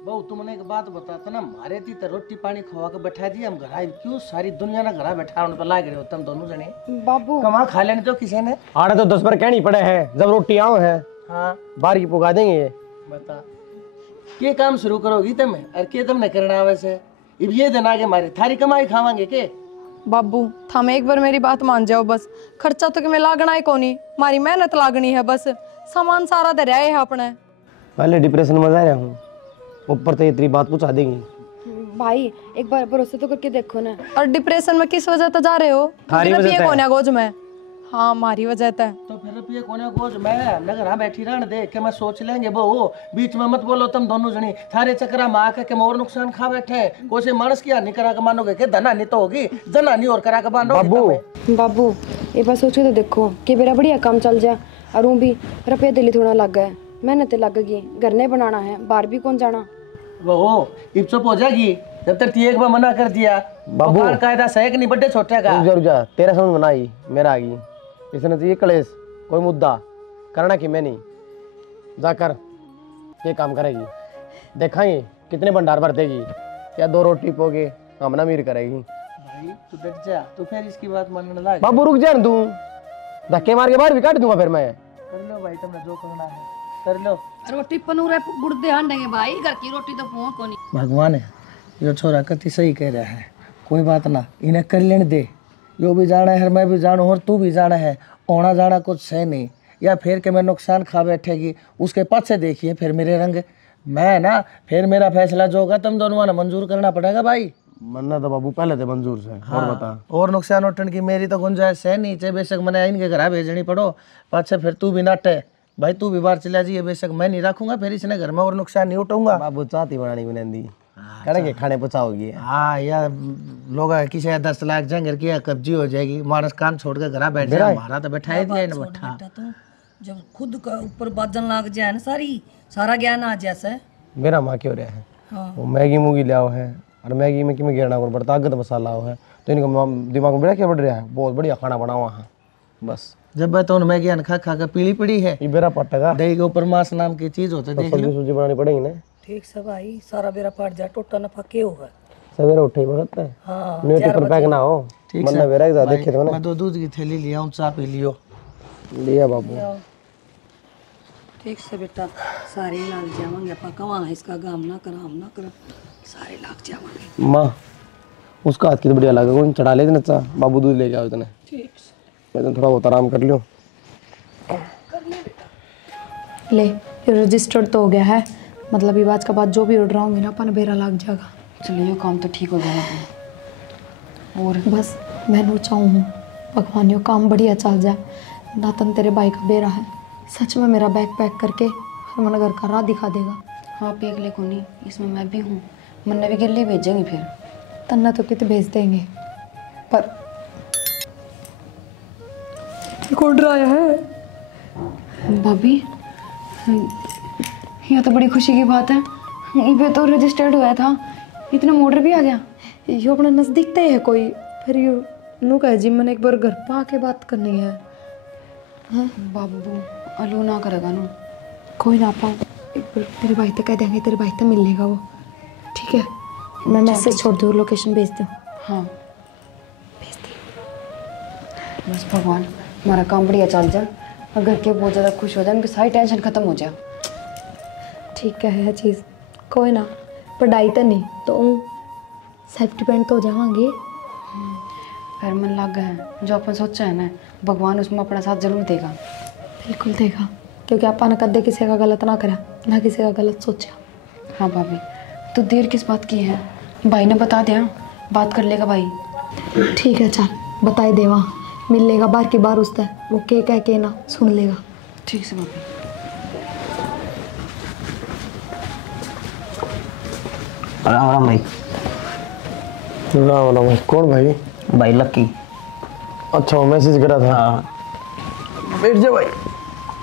बहु तुमने एक बात बताता ना, मारे थी तो रोटी पानी खवा के बैठा दी, हम घर आए क्यों सारी दुनिया ना घर बैठा उन पर लाग रहे हो तुम दोनों जने। बाबू कमा खा लेने तो किसी ने। आड़े तो 10 बार कहनी पड़े हैं, जब रोटी आओ है हाँ बाहर की पुगा देंगे ये। बता के काम शुरू करोगी तुम, और के तुमने करना वैसे। अब ये दिन आगे मारे थारी कमाई खावांगे के। बाबू थम एक बार मेरी बात मान जाओ बस, खर्चा तो कि मैं लागना है कोनी, मारी मेहनत लागनी है बस, सामान सारा दे रहा है अपने। पहले डिप्रेशन में जा रहा हूँ, ऊपर तो इतनी बात पूछा देंगी। भाई एक बार भरोसा तो करके देखो ना। और डिप्रेशन में किस वजह से जा रहे हो? थारी वजह से। कौन है गोज में? हाँ मारी वजह से। तो फिर रुपये कोने गोज मैं नगर हाँ बैठी रहने दे के मैं सोच लेंगे बहु, बीच में मत बोलो तुम दोनों जनी, थारे चक्रा में आके के मोर नुकसान खा बैठे। कोई मानस की हानि करा के मानोगे के धना नहीं तो होगी, जना नहीं और करा के बांधोगे। बाबू एक बार सोचो तो देखो कि मेरा बढ़िया काम चल जाए, और वो भी रुपये दिल्ली थोड़ा लग गए, मेहनत लग गई, घर नहीं बनाना है, बाहर भी कौन जाना। वो इब चुप हो जाएगी, जब तक एक बार मना कर दिया। बाबू कायदा सही नहीं बड्डे छोटे का। रुक जा तेरा समझ में आई, मेरा आ गई। इसने तो ये कलेश कोई मुद्दा करना कि मैं नहीं जाकर ये काम करेगी, देखेंगे कितने भंडार भर देगी, क्या 2 रोटी पोगे हम ना मीर करेगी। भाई तू डट जा, तू फिर इसकी बात मानने लग। बाबू रुक जा तू, धक्के मार के बाहर भी काट दूंगा फिर मैं। कर लो भाई तुमने जो करना है कर लो। रोटी पनूरे गुड़दे हांडेंगे भाई, घर की रोटी तो पहुंच को नहीं। भगवान है जो छोरा कति सही कह रहा है, कोई बात ना इन्हें कर लेने दे, यो भी जाना है मैं भी जानू और तू भी जाना है, आना जाना कुछ है नहीं, या फिर के मैं नुकसान खा बैठेगी उसके पास से देखिए फिर मेरे रंग, मैं ना फिर मेरा फैसला जो होगा तुम दोनों ने मंजूर करना पड़ेगा भाई। मन्ना तो बाबू पहले थे मंजूर से। हाँ, और बता और नुकसान उठन की मेरी तो गुंजाइश है नहीं, चाहे बेशक मैंने इनके घर भेजनी पड़ो, पाछे फिर तू भी नाटे भाई, तू भी बाहर चला जाइए, बेशक मैं नहीं रखूंगा फिर इसने घर में और नुकसान नहीं उठाऊंगा। बाबू चाहती बनानी बुनंदी करेंगे, खाने पुचाओगी। हाँ यार लोग किसी 10 लाख जंगर की कब्जी हो जाएगी, मानस काम छोड़ के घर बैठ जाए, हमारा तो बैठा ही दिया ना बैठा। जब खुद का ऊपर बाजन लाग जाए ना सारा ज्ञान आ जैसे। मेरा माँ क्यों रहा है वो मैगी मूगी लिया है, और मैगी में किमें गिरना पर ताकत मसाला है, तो इनको दिमाग में बड़ा क्या बढ़ रहा है, बहुत बढ़िया खाना बनाओ वहाँ बस। जब मैं तो मैगी खा खा के पीली पड़ी है, ये बेरा पटेगा दही के ऊपर मांस नाम की चीज होता है, देख लो। सब्जी बनानी पड़ेगी ना। ठीक से भाई, सारा बेरा पाट जाए, टोटा नफा के होगा। सवेरे उठे ही वक्त है, हाँ न्यू टिफिन पैक ना हो, ठीक मन्ना बेरा एक देखे थे मैं तो दूध की थैली लिया हूँ, चाय पी लियो। लिया बाबू ठीक से बेटा, सारे लाग जाएंगे, अपा कहाँ इसका काम ना करा हम ना करा, सारे लाख जावांगे। माँ उसका हाथ की तो बढ़िया लगा, कौन चढ़ा ले नच्चा बाबू दूध लेके आओ इतने। ठीक मैं तो थोड़ा बहुत आराम कर लियो। ले ये रजिस्टर्ड तो हो गया है, मतलब ये आज के बाद जो भी ऑर्डर आऊंगी ना अपन बेरा लग जाएगा। चलो ये काम तो ठीक हो गया अपना। और बस मैं नो चाहूँ भगवान यो काम बढ़िया चल जाए। नातन तेरे भाई का बेरा है, सच में मेरा बैग पैक करके हर घर का राह दिखा देगा। हाँ पे अगले को नहीं, इसमें मैं भी हूँ। मन्ने भी गिल्ली भेजेंगे फिर। तन्ना तो कितने भेज देंगे, पर एक ऑर्डर आया है। भाभी यह तो बड़ी खुशी की बात है। ये तो रजिस्टर्ड हुआ था, इतना ऑर्डर भी आ गया। यो अपने नज़दीक तय है कोई, फिर यो नू कहे जी मैंने एक बार घर पर आके बात करनी है। बाबू अलो ना करेगा ना। कोई ना पाओ, एक बार तेरे भाई तक कह देंगे, तेरे भाई तक मिल लेगा वो। ठीक है, मैं मैसेज छोड़ दूँ, लोकेशन भेज दूँ। हाँ भेज दे। बस भगवान हमारा काम बढ़िया चल जाए और घर के बहुत ज़्यादा खुश हो जाए, उनकी सारी टेंशन खत्म हो जाए। ठीक है चीज़, कोई ना पढ़ाई तो नहीं तो सेल्फ डिपेंड तो हो जावांगे। फिर मन लग गया है, जो अपन सोचा है ना भगवान उसमें अपना साथ जरूर देगा। बिल्कुल देगा, क्योंकि अपन कदे किसी का गलत ना करा, ना किसी का गलत सोचा। हाँ भाभी तो देर किस बात की है, भाई ने बता दिया, बात कर लेगा भाई। ठीक है चल बताई दे, वहाँ मिल लेगा बार की बार उससे, वो के कह के ना सुन लेगा। ठीक से भाभी। राम राम भाई। राम राम। कौन भाई? भाई लक्की। अच्छा वो मैसेज करा था। हाँ बैठ जा भाई,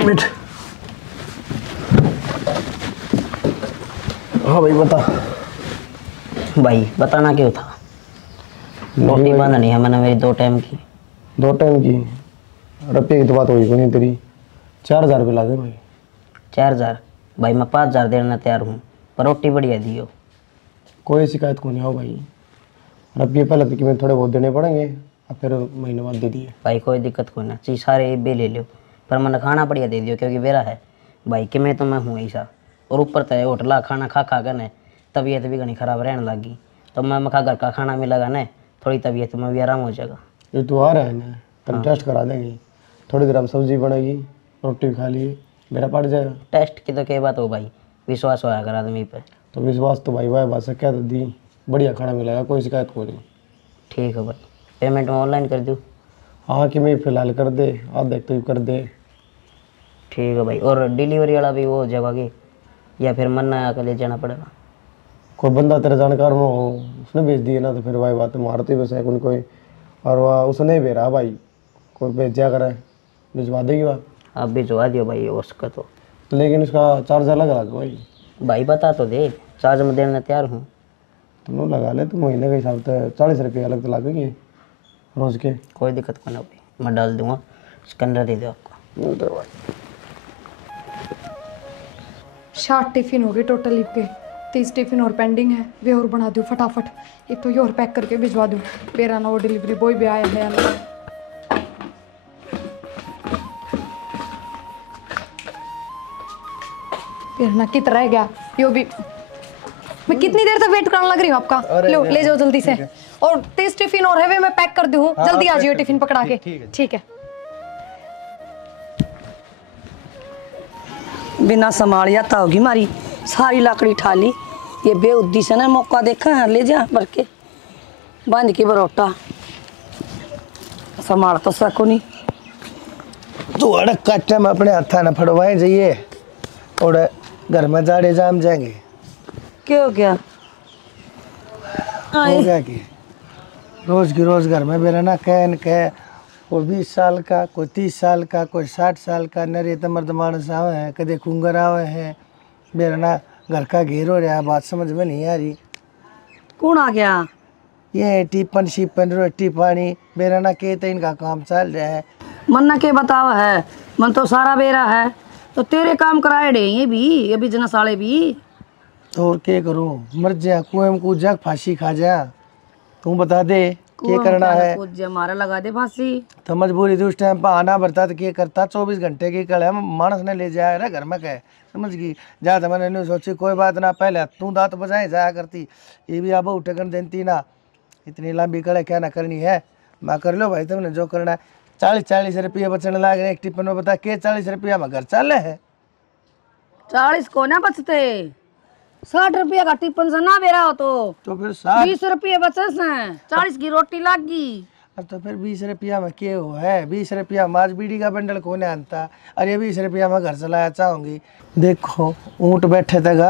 बैठ। हाँ भाई बता। भाई बताना क्यों था? रोटी बांधनी है मैंने मेरी 2 टाइम की। 2 टाइम की? रुपये की तो बात हुई को नहीं तेरी। 4000 रुपये लागे भाई। 4000? भाई मैं 5000 देना तैयार हूँ, पर रोटी बढ़िया दियो। कोई शिकायत को नहीं आओ भाई। रुपये पहले तो कि थोड़े बहुत देने पड़ेंगे, और फिर महीने बाद दे दिए। भाई कोई दिक्कत कोई ना, चीज सारे बे ले लो, पर मैंने खाना बढ़िया दे दियो, क्योंकि मेरा है भाई कि मैं तो मैं हूँ ऐसा। और ऊपर तय होटला खाना खा खा कर न तबीयत भी घनी खराब रहने लगी, तो मैं मखा घर का खाना मिलेगा न, थोड़ी तबीयत में भी आराम हो जाएगा। ये तू आ रहा है ना, तब टेस्ट करा देंगे। थोड़ी देर हम सब्जी बनेगी, रोटी खा लिए, मेरा पड़ जाएगा। टेस्ट की तो क्या बात हो भाई, विश्वास होया कर आदमी पे। तो विश्वास तो भाई बात से क्या तो दी, बढ़िया खाना मिलेगा, कोई शिकायत को नहीं। ठीक है भाई, पेमेंट में ऑनलाइन कर दूँ? हाँ कि मैं फिलहाल कर दे, आप देख तो कर दे। ठीक है भाई। और डिलीवरी वाला भी वो हो जाएगा कि, या फिर मन ना आकर ले जाना पड़ेगा? कोई बंदा तेरे जानकार में हो, उसने भेज दिए ना, तो फिर भाई बात मारते बस है कोई। और वह उसने भेजा भाई, कोई भेजा करे भिजवा देगी वह। आप भिजवा दियो भाई उसका तो। लेकिन उसका चार्ज अलग अलग भाई। भाई बता तो दे, चार्ज में देने तैयार हूँ। तुम लगा ले, तो महीने के हिसाब से 40 रुपये अलग तो लगेंगे रोज के। कोई दिक्कत नहीं भाई, मैं डाल दूंगा, स्कैनर दे दो आपको। 60 टिफिन हो गए टोटल के, 30 टिफिन और पेंडिंग है, वे और बना दूँ फटाफट। एक तो ये और पैक करके भिजवा दूँ, मेरा ना वो डिलीवरी बॉय भी आया है या ना। फिर ना कित रह गया यो भी, मैं कितनी देर तक वेट करने लग रही हूँ आपका। लो ले जाओ जल्दी से, और 30 टिफिन और है वे मैं पैक कर दूँ, जल्दी आ जाइए टिफिन पकड़ा के। ठीक है। बिना संभालिया तो होगी मारी सारी लाकड़ी ठाली। ये बेउद्दी से ना मौका देखा है, ले जा भर के बांध के बरोटा, संभाल तो सको नहीं। तू अड़क कच्चा में अपने हथा न फड़वाए जाइए, और घर में जाड़े जाम जाएंगे। क्यों क्या हो गया कि रोज की रोज घर में बेरा ना कह कोई 20 साल का, कोई 30 साल का, कोई 60 साल का, नरे मर्द मानस आवे हैं, कदे खूंगर आवे हैं। मेरा ना घर का घेर हो रहा, बात समझ में नहीं आ रही। कौन आ गया? ये टिफन शिपन रोटी पानी मेरा ना के तो इनका काम चल रहा है। मन ना के बतावा है, मन तो सारा बेरा है, तो तेरे काम कराए डे ये बिजनेस वाले भी। तो और क्या करूँ, मर जा कुएं में कूद जा, फांसी खा जा। तू बता दे क्या करना है कुछ जे मारा लगा दे फांसी। तो मजबूरी थी उस टाइम पर आना पड़ता तो क्या करता। 24 घंटे की कल है मानस ने ले जाया रे घर में कहे समझ गई जा तो मैंने नहीं सोची कोई बात ना पहले तू दांत बजाए जाया करती ये भी अब उठेकन देती ना इतनी लंबी कड़े क्या ना करनी है मैं कर लो भाई तुमने जो करना है। 40 रुपये बचने लग रहे एक टिप्पण में बता के 40 रुपया में घर चल है 40 को ना बचते 60 रुपया का टिफिन से ना बेरा हो तो फिर 60 20 रुपये बचे से 40 की रोटी लाग गई। तो फिर 20 रुपया में क्या हो है 20 रुपया माज बीड़ी का बंडल कौन आता अरे 20 रुपया में घर चलाया चाहूँगी। देखो ऊँट बैठे थेगा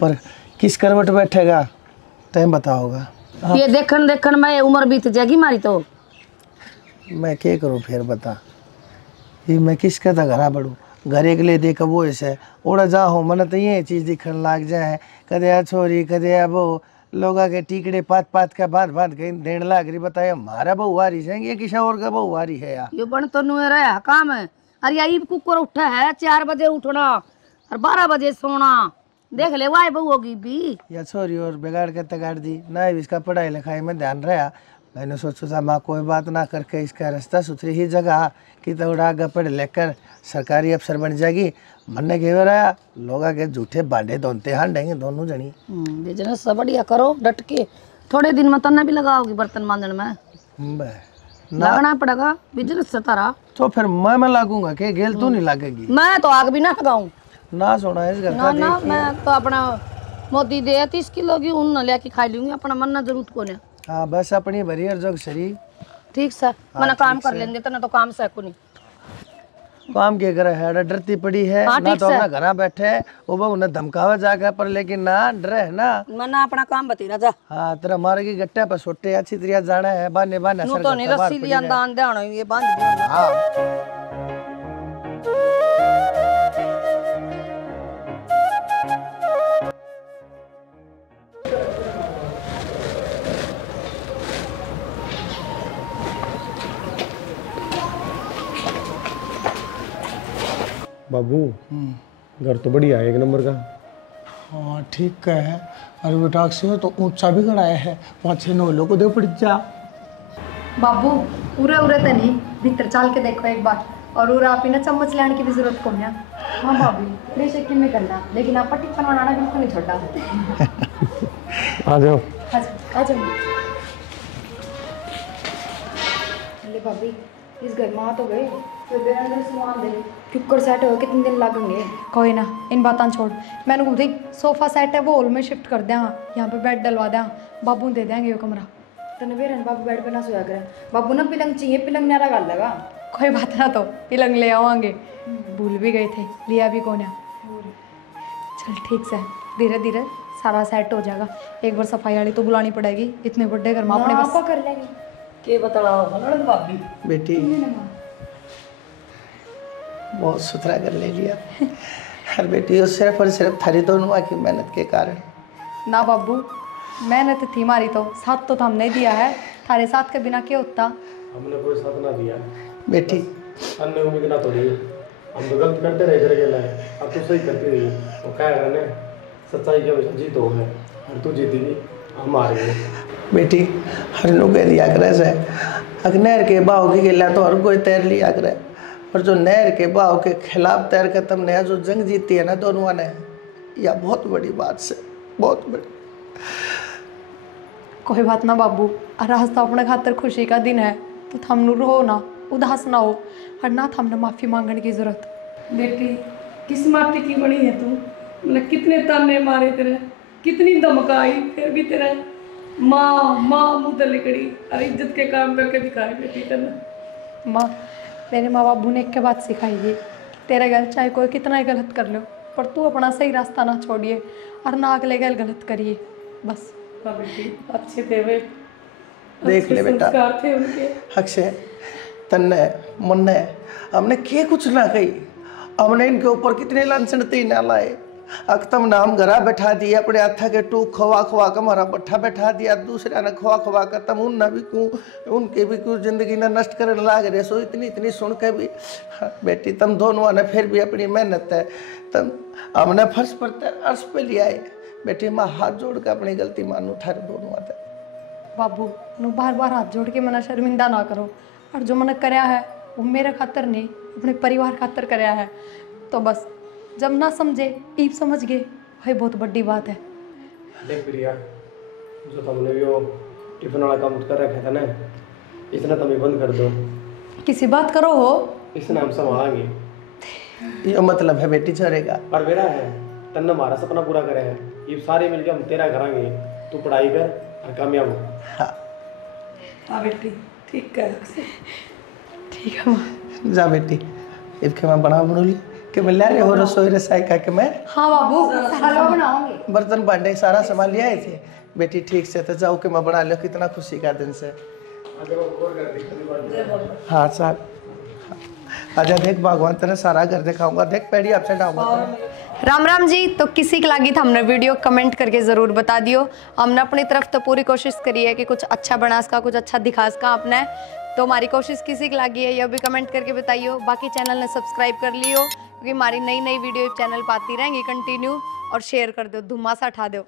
पर किस करवट बैठेगा टाइम बताओगा। ये देखन देखन में उम्र बीत जाएगी मारी तो मैं क्या करूँ फिर बता ये मैं किसका था घरा बढ़ूँ घर एक ले दे वो ऐसे उड़ा जा हो मन तो ये चीज़ दिखने लग जाए कदे आ छोरी कदे आ वो लोग के टीकड़े पात का बात कहीं देने लग रही बताए हमारा बहु वारी है ये किसी और का बहु वारी है यार। ये बन तो नुए रहा काम है। अरे यही कुकर उठा है 4 बजे उठना और 12 बजे सोना देख ले वाई बहू होगी भी या छोरी और बिगाड़ के तगाड़ दी ना इसका पढ़ाई लिखाई में ध्यान रहा। मैंने सोचा था माँ कोई बात ना करके इसका रास्ता सुथरी ही जगह कि थोड़ा आगे पढ़ लेकर सरकारी अफसर बन जाएगी मनने के रहा लोग के झूठे बांडे धोते हांडेंगे दोनों जनी। बिजनेस सब बढ़िया करो डट के थोड़े दिन में तन्ने भी लगाओगी बर्तन मांजन में लगना पड़ेगा बिजनेस से तारा। तो फिर मैं लागूंगा कि गेल तू नहीं लागेगी मैं तो आग भी ना लगाऊं ना सोना इस घर ना ना मैं तो अपना मोदी दे 30 किलो की ऊन लेके खा लूंगी अपना मन ना जरूरत को ने। हाँ बस अपनी भरी और जोग सरी ठीक सर मैंने काम कर लेंगे तना तो काम से को नहीं काम क्या करे है डरती पड़ी है ना तो अपना घर बैठे है वो उन्हें धमकावा जाकर पर लेकिन ना डर है ना मना अपना काम बतेरा जा। हाँ तेरा मारे की गट्टे पर सोटे अच्छी तरह जाना है बाने बाने नु तो नहीं रस्सी लिया दान देना ये बांध दिया। हाँ बाबू घर तो बढ़िया है एक नंबर का। हाँ ठीक है अरे बेटा से तो ऊंचा भी खड़ा है 5-6 नौलों को दे पड़ जा। बाबू उरे उरे तो नहीं भीतर चाल के देखो एक बार और उरा आप ना चम्मच लाने की भी जरूरत को है। हाँ बाबू प्लीज यकीन में करना लेकिन आप पट्टी बनवाना बिल्कुल नहीं छोड़ा। आ जाओ आ जाओ। अरे भाभी इस घर में आ तो गए तो बेरंदर सामान दे कुकर सेट हो कितने दिन लगेंगे। कोई ना इन बातें छोड़ मैंने खुद ही सोफा सेट है वो हॉल में शिफ्ट कर दिया यहाँ पे बेड डलवा दिया बाबू दे देंगे ये कमरा। तने बेरन बाबू बेड पे ना सोया करे बाबू ना पिलंग चाहिए पिलंग न्यारा गाल लगा। कोई बात ना तो पिलंग ले आवांगे भूल भी गए थे लिया भी कौन है। चल ठीक से धीरे धीरे सारा सेट हो जाएगा एक बार सफाई वाली तो बुलानी पड़ेगी इतने बड़े घर में अपने बस कर लेंगे। के बताओ ननद भाभी बेटी बहुत सुथरा कर ले लिया हर बेटी सिर्फ और सिर्फ थारी दोनों की मेहनत के कारण। ना बाबू मेहनत थी मारी तो साथ तो हमने दिया है थारे साथ के बिना क्या होता। हमने कोई साथ ना दिया बेटी अन्य उम्मीद ना तोड़ी हम तो गलत करते रह कर गेला है अब तो सही करती रही वो क्या करने सच्चाई की हमेशा जीत हो है और तू जीतेगी हम हार गए। बेटी हर नु कह दिया करे से अग्नहर के बाव की गिला तो हर कोई तैर लिया करे और जो नहर के बाव के खिलाफ तैर कर तुमने जो जंग जीती है ना दोनों ने यह बहुत बड़ी बात से बहुत बड़ी। कोई बात ना बाबू और आज तो अपने खातर खुशी का दिन है तो थमनु रो ना उदास ना हो और ना थमने माफ़ी मांगने की जरूरत। बेटी किस माटी की बनी है तू मतलब कितने ताने मारे तेरे कितनी धमकाई फिर भी तेरा माँ मुँह तले कड़ी और इज्जत के काम करके दिखाए बेटी तेने। माँ मेरे माँ बाबू ने एक के बात सिखाई तेरे घर चाहे कोई कितना ही गलत कर लो पर तू अपना सही रास्ता ना छोड़िए और ना अगले गल गलत करिए बस। हाँ बेटी अच्छे थे वे देख ले बेटा संस्कार थे उनके। अक्षय तन्ने मुन्ने हमने क्या कुछ ना कही हमने इनके ऊपर कितने लांछन तीन लाए अकतम नाम घरा बैठा दिया अपने हाथा के टूक खवा खवा कर हमारा बट्ठा बैठा दिया दूसरा ने खवा खवा कर तम उन भी क्यों उनके भी क्यों जिंदगी ने नष्ट करने लाग रहे सो इतनी सुन के भी। हाँ, बेटी तुम दोनों ने फिर भी अपनी मेहनत है तुम हमने फर्श पर अर्श पे लिया है बेटी माँ हाथ जोड़ कर अपनी गलती मानू थारे दोनों आते बाबू नु बार बार हाथ जोड़ के मना शर्मिंदा ना करो। और जो मैंने कराया है वो मेरे खातर नहीं, अपने परिवार खातर कराया है। तो बस जब ना समझे ईब समझ गए, वही बहुत बड़ी बात है। देख प्रिया, जो तुमने भी वो टिफिन वाला काम कर रखा था ना, इसने तुम्हें बंद कर दो। किसी बात करो हो, इसने हम संभालेंगे। ये मतलब है बेटी छोड़ेगा। पर मेरा है, तन्ने हमारा सपना पूरा करे है, ये सारे मिलके हम तेरा कराएंगे। तू पढ़ाई कर और कामयाब हो। हाँ बेटी ठीक है। ठीक है माँ। जा बेटी, इसके मैं बना बनूली कि मैं ले रहे हो रसोई रसाई का कि मैं हाँ बाबू हलवा बनाऊंगी। बर्तन भांडे सारा सामान ले आए थे। बेटी ठीक से तो जाओ कि मैं बना लो, कितना खुशी का दिन से। हाँ सर, आजा देख भगवान तेने सारा घर दिखाऊंगा, देख पैड़ी आपसे डाऊंगा। राम राम जी। तो किसी के लागी था हमने वीडियो कमेंट करके ज़रूर बता दियो। हमने अपनी तरफ तो पूरी कोशिश करी है कि कुछ अच्छा बना सका, कुछ अच्छा दिखा सका आपने। तो हमारी कोशिश किसी की लागी है यह भी कमेंट करके बताइयो। बाकी चैनल ने सब्सक्राइब कर लियो, क्योंकि हमारी नई नई वीडियो चैनल पाती रहेंगी कंटिन्यू। और शेयर कर दो, धुम्मासा उठा दो।